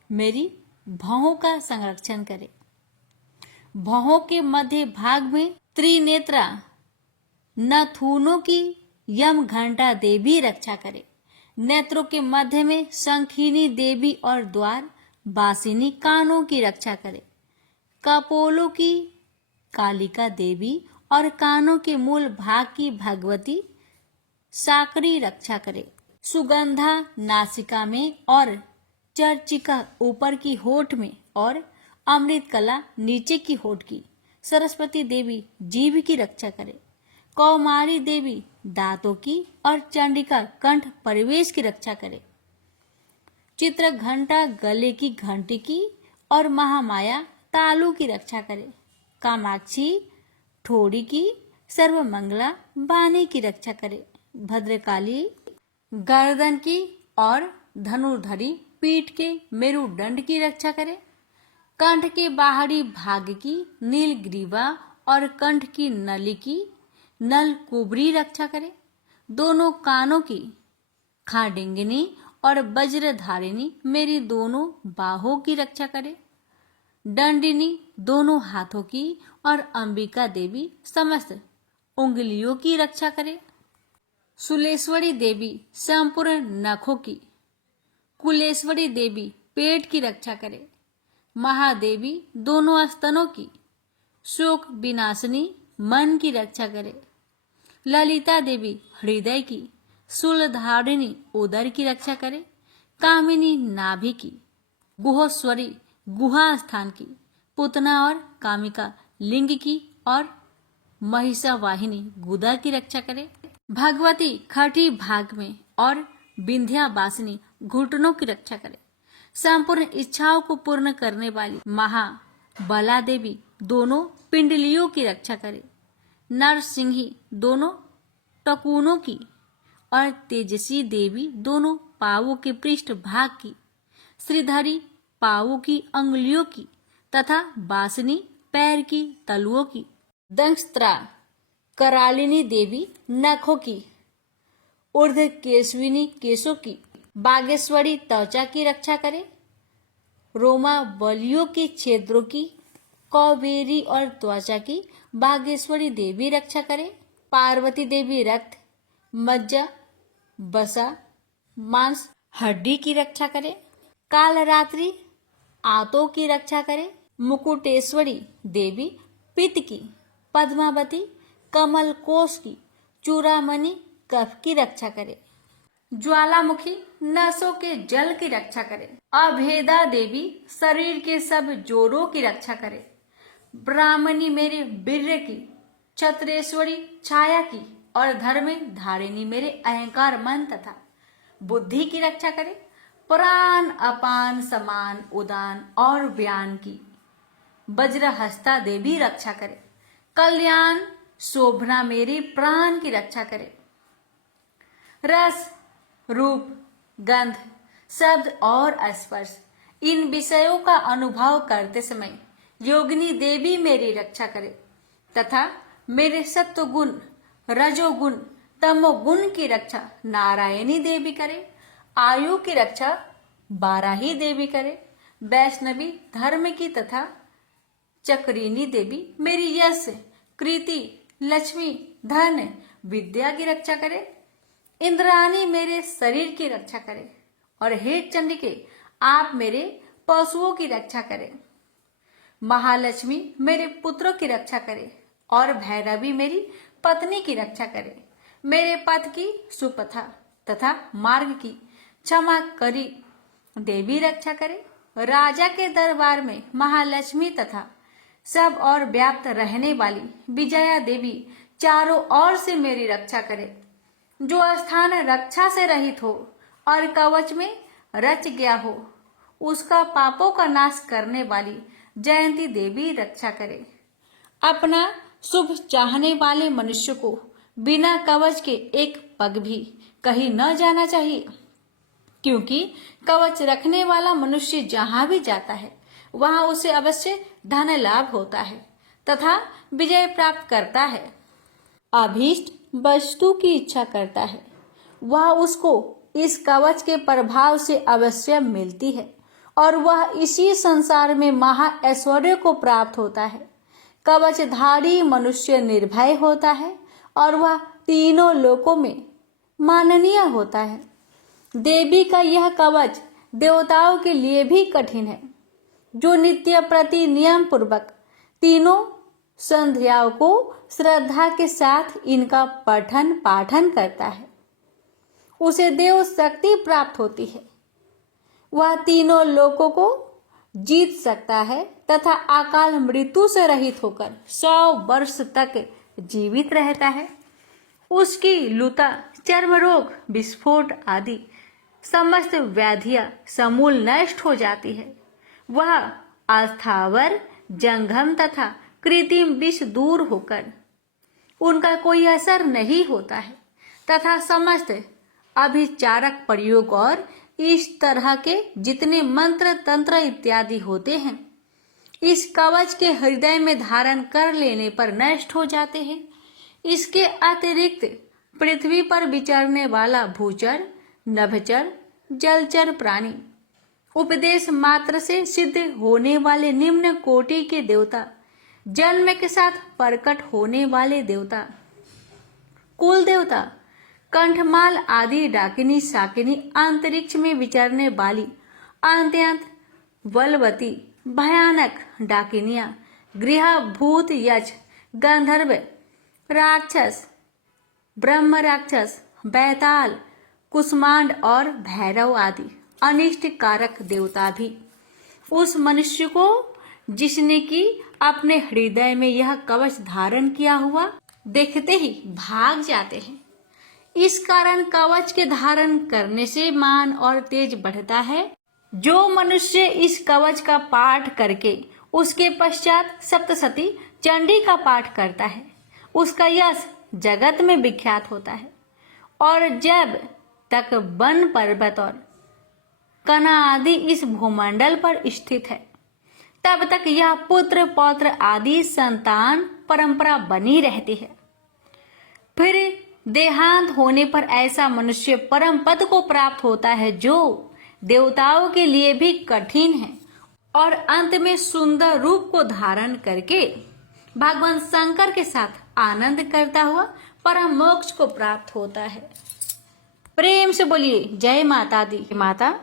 मेरी भौहों का संरक्षण करे। भौहों के मध्य भाग में त्रिनेत्रा नथुनों की यम घंटा देवी रक्षा करे। नेत्रों के मध्य में शंखिनी देवी और द्वार बासिनी कानों की रक्षा करे। कपोलों की कालिका देवी और कानों के मूल भाग की भगवती साकरी रक्षा करे। सुगंधा नासिका में और चर्चिका ऊपर की होठ में और अमृत कला नीचे की होठ की सरस्वती देवी जीभ की रक्षा करे। कौमारी देवी दांतों की और चंडिका कंठ परिवेश की रक्षा करे। चित्र घंटा गले की घंटी की और महामाया तालू की रक्षा करे। कामाक्षी ठोड़ी की, सर्वमंगला बानी की रक्षा करे। भद्रकाली गर्दन की और धनुर्धरी पीठ के मेरुदंड की रक्षा करे। कंठ के बाहरी भाग की नीलग्रीवा और कंठ की नली की नल कुबरी रक्षा करे। दोनों कानों की खाडिंगिनी और वज्रधारिणी मेरी दोनों बाहों की रक्षा करे। दंडिनी दोनों हाथों की और अंबिका देवी समस्त उंगलियों की रक्षा करे। सुलेश्वरी देवी संपूर्ण नखों की, कुलेश्वरी देवी पेट की रक्षा करे। महादेवी दोनों स्तनों की, शोक विनाशिनी मन की रक्षा करे। ललिता देवी हृदय की, शूलधारिणी उदर की रक्षा करे। कामिनी नाभि की, गुहोश्वरी गुहा स्थान की, पुतना और कामिका लिंग की और महिषावाहिनी गुदा की रक्षा करे। भगवती खटी भाग में और विंध्यावासिनी घुटनों की रक्षा करे। संपूर्ण इच्छाओं को पूर्ण करने वाली महाबला देवी दोनों पिंडलियों की रक्षा करे। नरसिंही दोनों टकुनों की और तेजसी देवी दोनों पावों के पृष्ठ भाग की, श्रीधरी पावों की अंगुलियों की तथा बासनी पैर की तलुओं की, दंष्ट्रा करालिनी देवी नखों की, ऊर्ध केशविनी केशों की, बागेश्वरी त्वचा की रक्षा करे। रोमा बलियों के छेद्रों की, कौबेरी और त्वचा की बागेश्वरी देवी रक्षा करे। पार्वती देवी रक्त, मज्जा, बसा, मांस, हड्डी की रक्षा करे। कालरात्रि आंतों की रक्षा करे। मुकुटेश्वरी देवी पित्त की, पद्मावती कमल कोश की, चूड़ामणि कफ की रक्षा करे। ज्वालामुखी नसों के जल की रक्षा करे। अभेदा देवी शरीर के सब जोड़ों की रक्षा करे। ब्राह्मणी मेरे वीर्य की, छत्रेश्वरी छाया की और धर्म धारिणी मेरे अहंकार मन तथा बुद्धि की रक्षा करे। प्राण अपान समान उदान और व्यान की वज्रहस्ता देवी रक्षा करे। कल्याण शोभना मेरे प्राण की रक्षा करे। रस, रूप, गंध, शब्द और स्पर्श इन विषयों का अनुभव करते समय योगिनी देवी मेरी रक्षा करे तथा मेरे सत्व गुण, रजोगुण, तमोगुण की रक्षा नारायणी देवी करे। आयु की रक्षा बाराही देवी करे। वैष्णवी धर्म की तथा चक्रिनी देवी मेरी यश, कृति, लक्ष्मी, धन, विद्या की रक्षा करे। इंद्राणी मेरे शरीर की रक्षा करे और हे चंडिके आप मेरे पशुओं की रक्षा करें। महालक्ष्मी मेरे पुत्रों की रक्षा करे और भैरवी मेरी पत्नी की रक्षा करे। मेरे पथ की सुपथा तथा मार्ग की क्षमा करी देवी रक्षा करे। राजा के दरबार में महालक्ष्मी तथा सब और व्याप्त रहने वाली विजया देवी चारों ओर से मेरी रक्षा करे। जो स्थान रक्षा से रहित हो और कवच में रच गया हो उसका पापों का नाश करने वाली जयंती देवी रक्षा करे। अपना शुभ चाहने वाले मनुष्य को बिना कवच के एक पग भी कहीं न जाना चाहिए, क्योंकि कवच रखने वाला मनुष्य जहां भी जाता है वहां उसे अवश्य धन लाभ होता है तथा विजय प्राप्त करता है। अभीष्ट वस्तु की इच्छा करता है वह उसको इस कवच के प्रभाव से अवश्य मिलती है और वह इसी संसार में महा ऐश्वर्य को प्राप्त होता है। कवचधारी मनुष्य निर्भय होता है और वह तीनों लोकों में माननीय होता है। देवी का यह कवच देवताओं के लिए भी कठिन है। जो नित्य प्रति नियम पूर्वक तीनों संध्याओं को श्रद्धा के साथ इनका पठन पाठन करता है उसे देव शक्ति प्राप्त होती है। वह तीनों लोकों को जीत सकता है तथा अकाल मृत्यु से रहित होकर 100 वर्ष तक जीवित रहता है। उसकी लुता, चर्म रोग, विस्फोट आदि समस्त व्याधियां समूल नष्ट हो जाती है। वह अस्थावर, जंगम तथा कृत्रिम विष दूर होकर उनका कोई असर नहीं होता है तथा समस्त अभिचारक प्रयोग और इस तरह के जितने मंत्र तंत्र इत्यादि होते हैं इस कवच के हृदय में धारण कर लेने पर नष्ट हो जाते हैं। इसके अतिरिक्त पृथ्वी पर विचरने वाला भूचर, नभचर, जलचर प्राणी उपदेश मात्र से सिद्ध होने वाले निम्न कोटि के देवता, जन्म के साथ प्रकट होने वाले देवता, कुल देवता, कंठमाल आदि डाकिनी शाकिनी, अंतरिक्ष में विचरने वाली अत्यंत बलवती भयानक डाकिनियां, गृह भूत यक्ष गंधर्व राक्षस ब्रह्म राक्षस बैताल कुष्मांड और भैरव आदि अनिष्ट कारक देवता भी उस मनुष्य को जिसने कि अपने हृदय में यह कवच धारण किया हुआ देखते ही भाग जाते हैं। इस कारण कवच के धारण करने से मान और तेज बढ़ता है। जो मनुष्य इस कवच का पाठ करके उसके पश्चात सप्तशती चंडी का पाठ करता है, उसका यश जगत में विख्यात होता है। और जब तक वन पर्वत और कना आदि इस भूमंडल पर स्थित है, तब तक यह पुत्र पौत्र आदि संतान परंपरा बनी रहती है। फिर देहांत होने पर ऐसा मनुष्य परम पद को प्राप्त होता है, जो देवताओं के लिए भी कठिन है, और अंत में सुंदर रूप को धारण करके भगवान शंकर के साथ आनंद करता हुआ परम मोक्ष को प्राप्त होता है। प्रेम से बोलिए जय माता दी। माता,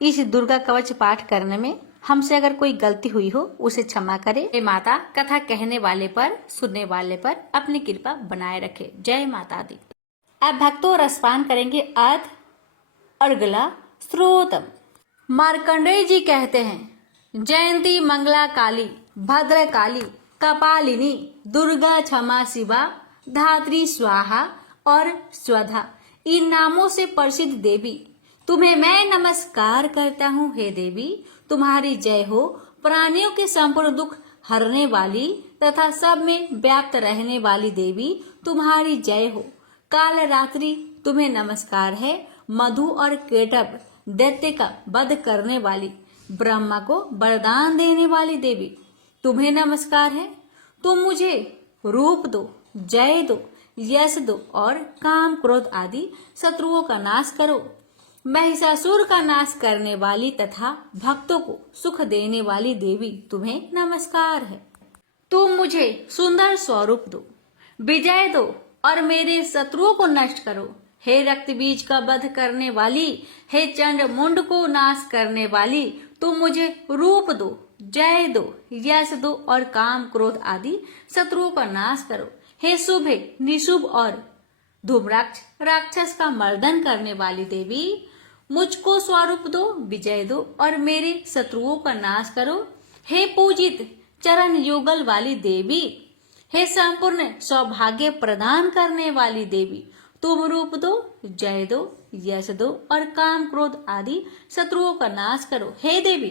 इस दुर्गा कवच पाठ करने में हमसे अगर कोई गलती हुई हो उसे क्षमा करे। जय माता, कथा कहने वाले पर सुनने वाले पर अपनी कृपा बनाए रखे। जय माता दी। अब भक्तों रसपान करेंगे अर्थ अर्गला स्रोतम। मार्कंडेय जी कहते हैं, जयंती मंगला काली भद्र काली कपालिनी दुर्गा क्षमा शिवा धात्री स्वाहा और स्वधा, इन नामों से प्रसिद्ध देवी तुम्हें मैं नमस्कार करता हूँ। हे देवी, तुम्हारी जय हो। प्राणियों के संपूर्ण दुख हरने वाली तथा सब में व्याप्त रहने वाली देवी तुम्हारी जय हो। काल रात्रि तुम्हें नमस्कार है। मधु और केटभ दैत्य का वध करने वाली, ब्रह्मा को वरदान देने वाली देवी तुम्हें नमस्कार है। तुम मुझे रूप दो, जय दो, यश दो और काम क्रोध आदि शत्रुओं का नाश करो। महिषासुर का नाश करने वाली तथा भक्तों को सुख देने वाली देवी तुम्हें नमस्कार है। तुम मुझे सुंदर स्वरूप दो, विजय दो और मेरे शत्रुओं को नष्ट करो। हे रक्त बीज का वध करने वाली, हे चंड मुंड को नाश करने वाली, तुम मुझे रूप दो, जय दो, यश दो और काम क्रोध आदि शत्रुओं का नाश करो। हे शुभ निशुभ और धूम्राक्ष राक्षस का मर्दन करने वाली देवी, मुझको स्वरूप दो, विजय दो और मेरे शत्रुओं का नाश करो। हे पूजित चरण युगल वाली देवी, हे संपूर्ण सौभाग्य प्रदान करने वाली देवी, तुम रूप दो, जय दो, यश दो और काम क्रोध आदि शत्रुओं का नाश करो। हे देवी,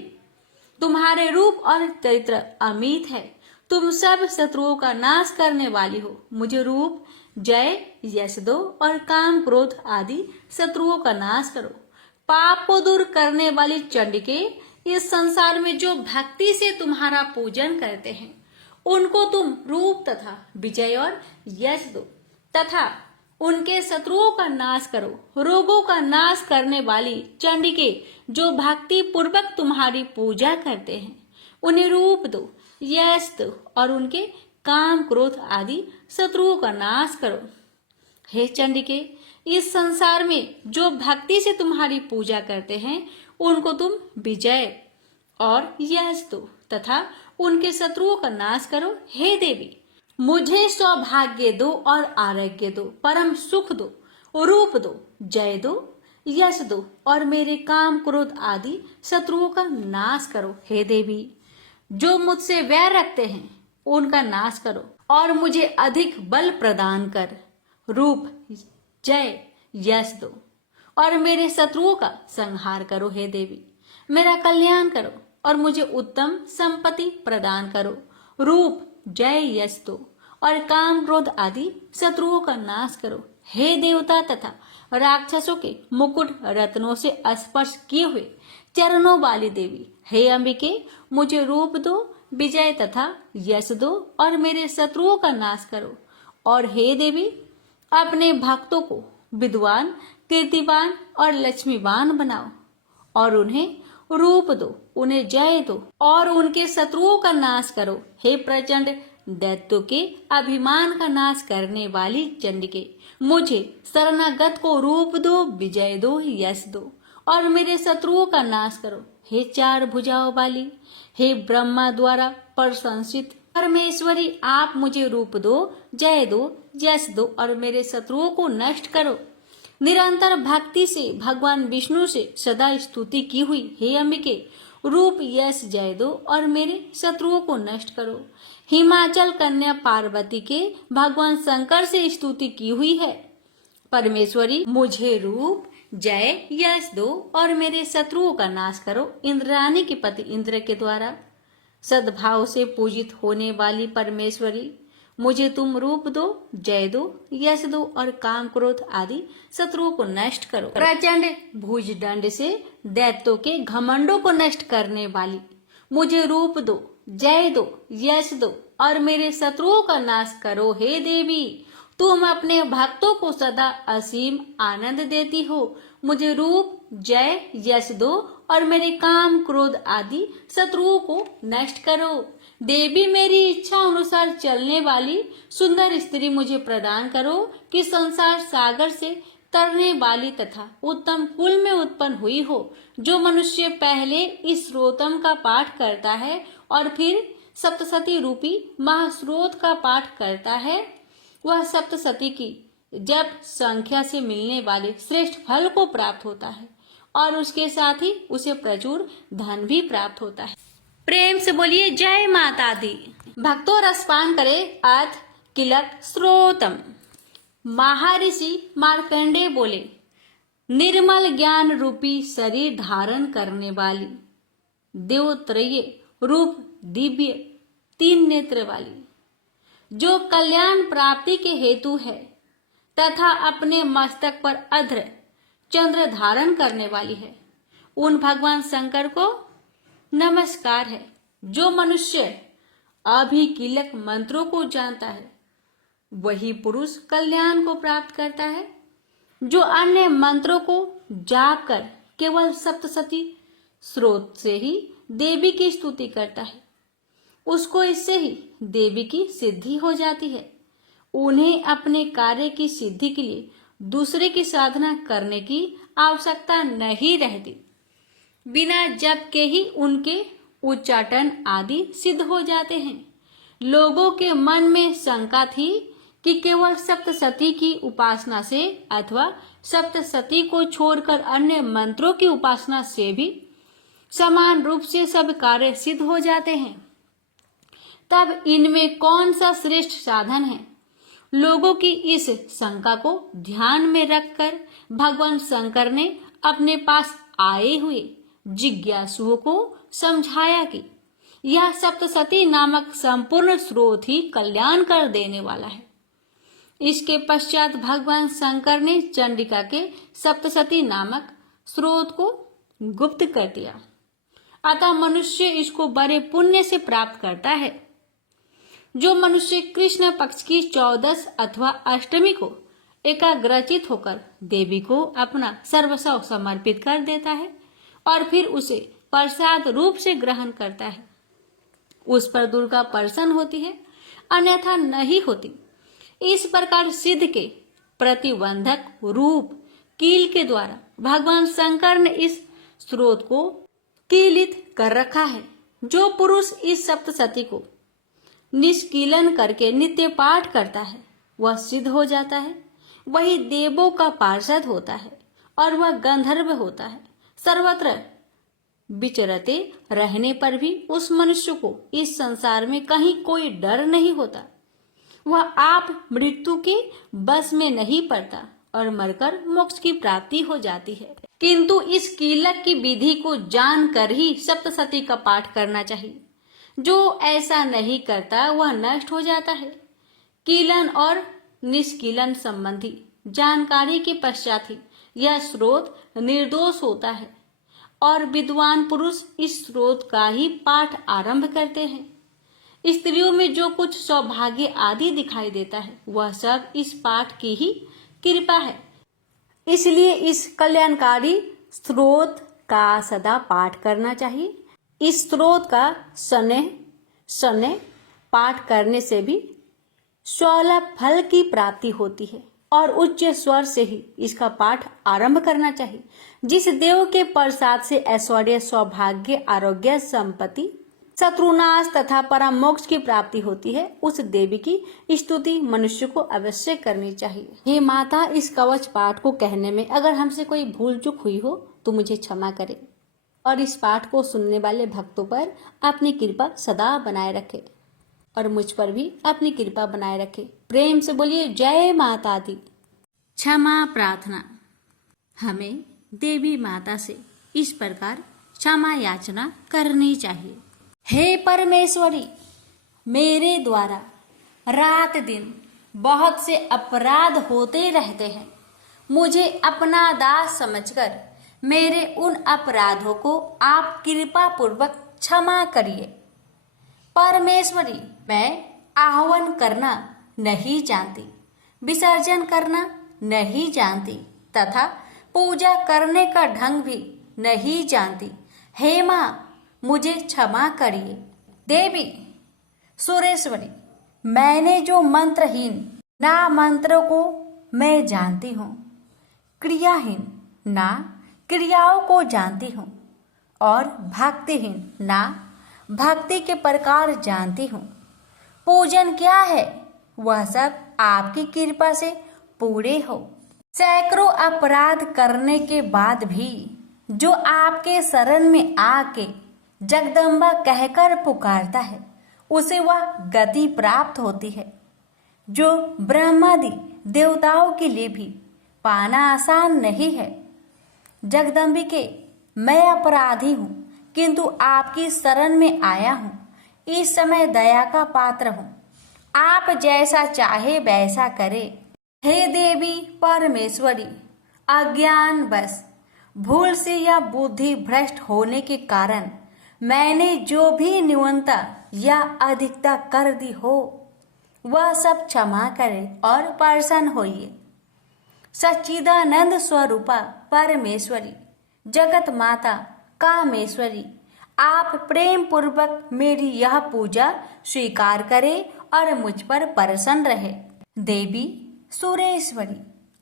तुम्हारे रूप और चरित्र अमित है। तुम सब शत्रुओं का नाश करने वाली हो। मुझे रूप, जय, यश दो और काम क्रोध आदि शत्रुओं का नाश करो। पाप को दूर करने वाली चंडिके, इस संसार में जो भक्ति से तुम्हारा पूजन करते हैं, उनको तुम रूप तथा विजय और यश दो तथा उनके शत्रुओं का नाश करो। रोगों का नाश करने वाली चंडिके, जो भक्ति पूर्वक तुम्हारी पूजा करते हैं, उन्हें रूप दो, यश दो और उनके काम क्रोध आदि शत्रुओं का नाश करो। हे चंडिके, इस संसार में जो भक्ति से तुम्हारी पूजा करते हैं, उनको तुम विजय और यश दो तथा उनके शत्रुओं का नाश करो। हे देवी, मुझे सौभाग्य दो और आरोग्य दो, परम सुख दो, रूप दो, जय दो, यश दो और मेरे काम क्रोध आदि शत्रुओं का नाश करो। हे देवी, जो मुझसे वैर रखते हैं उनका नाश करो और मुझे अधिक बल प्रदान कर रूप, जय, यश दो और मेरे शत्रुओं का संहार करो। हे देवी, मेरा कल्याण करो और मुझे उत्तम संपत्ति प्रदान करो। रूप, जय, यश दो और काम क्रोध आदि शत्रुओं का नाश करो। हे देवता तथा राक्षसों के मुकुट रत्नों से स्पर्श किए हुए चरणों वाली देवी, हे अंबिके, मुझे रूप दो, विजय तथा यश दो और मेरे शत्रुओं का नाश करो। और हे देवी, अपने भक्तों को विद्वान, कीर्तिवान और लक्ष्मीवान बनाओ और उन्हें रूप दो, उन्हें जय दो और उनके शत्रुओं का नाश करो। हे प्रचंड दैत्यों के अभिमान का नाश करने वाली चंडिके, मुझे शरणागत को रूप दो, विजय दो, यश दो और मेरे शत्रुओं का नाश करो। हे चार भुजाओं वाली, हे ब्रह्मा द्वारा प्रशंसित परमेश्वरी, आप मुझे रूप दो, जय दो, यश दो और मेरे शत्रुओं को नष्ट करो। निरंतर भक्ति से भगवान विष्णु से सदा स्तुति की हुई हे अंबिके, रूप यश जय दो और मेरे शत्रुओं को नष्ट करो। हिमाचल कन्या पार्वती के भगवान शंकर से स्तुति की हुई है परमेश्वरी, मुझे रूप जय यश दो और मेरे शत्रुओं का नाश करो। इंद्राणी के पति इंद्र के द्वारा सद्भाव से पूजित होने वाली परमेश्वरी, मुझे तुम रूप दो, जय दो, यश दो और काम क्रोध आदि शत्रुओं को नष्ट करो। प्रचंड भुजदंड से दैत्यों के घमंडों को नष्ट करने वाली, मुझे रूप दो, जय दो, यश दो और मेरे शत्रुओं का नाश करो। हे देवी, तुम अपने भक्तों को सदा असीम आनंद देती हो, मुझे रूप जय यश दो और मेरे काम क्रोध आदि शत्रुओं को नष्ट करो। देवी, मेरी इच्छा अनुसार चलने वाली सुंदर स्त्री मुझे प्रदान करो कि संसार सागर से तरने वाली तथा उत्तम कुल में उत्पन्न हुई हो। जो मनुष्य पहले इस स्रोतम का पाठ करता है और फिर सप्तशती रूपी महास्रोत का पाठ करता है, वह सप्तशती की जप संख्या से मिलने वाले श्रेष्ठ फल को प्राप्त होता है और उसके साथ ही उसे प्रचुर धन भी प्राप्त होता है। प्रेम से बोलिए जय माता दी। भक्तों रसपान करे अर्थ किलक स्रोतम। महर्षि मार्कंडेय बोले, निर्मल ज्ञान रूपी शरीर धारण करने वाली, देवत्रय रूप दिव्य तीन नेत्र वाली, जो कल्याण प्राप्ति के हेतु है तथा अपने मस्तक पर अध्र चंद्र धारण करने वाली है, उन भगवान शंकर को नमस्कार है। जो मनुष्य अभिकीलक मंत्रों को जानता है वही पुरुष कल्याण को प्राप्त करता है। जो अन्य मंत्रों को जाप कर केवल सप्तशती स्रोत से ही देवी की स्तुति करता है, उसको इससे ही देवी की सिद्धि हो जाती है। उन्हें अपने कार्य की सिद्धि के लिए दूसरे की साधना करने की आवश्यकता नहीं रहती। बिना जप के ही उनके उच्चाटन आदि सिद्ध हो जाते हैं। लोगों के मन में शंका थी कि केवल सप्तशती की उपासना से अथवा सप्तशती को छोड़कर अन्य मंत्रों की उपासना से भी समान रूप से सब कार्य सिद्ध हो जाते हैं, तब इनमें कौन सा श्रेष्ठ साधन है। लोगों की इस शंका को ध्यान में रखकर भगवान शंकर ने अपने पास आए हुए जिज्ञासुओं को समझाया कि यह सप्तशती नामक संपूर्ण स्रोत ही कल्याण कर देने वाला है। इसके पश्चात भगवान शंकर ने चंडिका के सप्तशती नामक स्रोत को गुप्त कर दिया, अतः मनुष्य इसको बड़े पुण्य से प्राप्त करता है। जो मनुष्य कृष्ण पक्ष की 14 अथवा अष्टमी को एकाग्रचित होकर देवी को अपना सर्वस्व समर्पित कर देता है और फिर उसे प्रसाद रूप से ग्रहण करता है, उस पर दुर्गा प्रसन्न होती है, अन्यथा नहीं होती। इस प्रकार सिद्ध के प्रतिबंधक रूप कील के द्वारा भगवान शंकर ने इस स्रोत को कीलित कर रखा है। जो पुरुष इस सप्तशती को निष्कीलन करके नित्य पाठ करता है वह सिद्ध हो जाता है, वही देवों का पार्षद होता है और वह गंधर्व होता है। सर्वत्र विचरते रहने पर भी उस मनुष्य को इस संसार में कहीं कोई डर नहीं होता। वह आप मृत्यु के बस में नहीं पड़ता और मरकर मोक्ष की प्राप्ति हो जाती है। किंतु इस कीलक की विधि को जानकर ही सप्तशती का पाठ करना चाहिए। जो ऐसा नहीं करता वह नष्ट हो जाता है। कीलन और निष्कीलन संबंधी जानकारी के पश्चात ही यह स्रोत निर्दोष होता है और विद्वान पुरुष इस स्रोत का ही पाठ आरंभ करते हैं। स्त्रियों में जो कुछ सौभाग्य आदि दिखाई देता है वह सब इस पाठ की ही कृपा है। इसलिए इस कल्याणकारी स्रोत का सदा पाठ करना चाहिए। इस स्तोत्र का शनैः पाठ करने से भी 16 फल की प्राप्ति होती है और उच्च स्वर से ही इसका पाठ आरंभ करना चाहिए। जिस देव के प्रसाद से ऐश्वर्य, सौभाग्य, आरोग्य, संपत्ति, शत्रुनाश तथा परम मोक्ष की प्राप्ति होती है, उस देवी की स्तुति मनुष्य को अवश्य करनी चाहिए। हे माता, इस कवच पाठ को कहने में अगर हमसे कोई भूल चूक हुई हो तो मुझे क्षमा करें और इस पाठ को सुनने वाले भक्तों पर अपनी कृपा सदा बनाए रखे और मुझ पर भी अपनी कृपा बनाए रखे। प्रेम से बोलिए जय माता दी। क्षमा प्रार्थना। हमें देवी माता से इस प्रकार क्षमा याचना करनी चाहिए। हे परमेश्वरी, मेरे द्वारा रात दिन बहुत से अपराध होते रहते हैं। मुझे अपना दास समझकर मेरे उन अपराधों को आप कृपा पूर्वक क्षमा करिए। परमेश्वरी, मैं आह्वान करना नहीं जानती, विसर्जन करना नहीं जानती तथा पूजा करने का ढंग भी नहीं जानती। हे माँ, मुझे क्षमा करिए। देवी सुरेश्वरी, मैंने जो मंत्रहीन ना मंत्रों को मैं जानती हूँ, क्रियाहीन ना क्रियाओं को जानती हूँ और भक्तिहीन ना भक्ति के प्रकार जानती हूँ। पूजन क्या है वह सब आपकी कृपा से पूरे हो। सैकड़ों अपराध करने के बाद भी जो आपके शरण में आके जगदम्बा कहकर पुकारता है, उसे वह गति प्राप्त होती है जो ब्रह्मादि देवताओं के लिए भी पाना आसान नहीं है। जगदम्बिके, मैं अपराधी हूँ किंतु आपकी शरण में आया हूँ। इस समय दया का पात्र हूँ, आप जैसा चाहे वैसा करे। हे देवी परमेश्वरी, अज्ञान बस भूल से या बुद्धि भ्रष्ट होने के कारण मैंने जो भी न्यूनता या अधिकता कर दी हो वह सब क्षमा करें और प्रसन्न होइए। सच्चिदानंद स्वरूपा परमेश्वरी, जगत माता कामेश्वरी, आप प्रेम पूर्वक मेरी यह पूजा स्वीकार करें और मुझ पर प्रसन्न रहे। देवी सुरेश्वरी,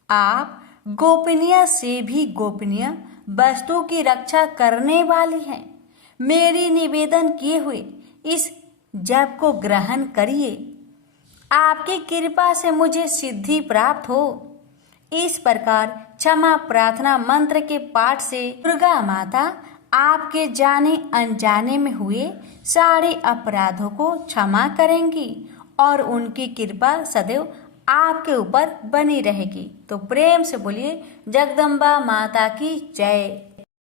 आप गोपनीय से भी गोपनीय वस्तु की रक्षा करने वाली हैं। मेरी निवेदन किए हुए इस जप को ग्रहण करिए। आपकी कृपा से मुझे सिद्धि प्राप्त हो। इस प्रकार क्षमा प्रार्थना मंत्र के पाठ से दुर्गा माता आपके जाने अनजाने में हुए सारे अपराधों को क्षमा करेंगी और उनकी कृपा सदैव आपके ऊपर बनी रहेगी। तो प्रेम से बोलिए जगदम्बा माता की जय।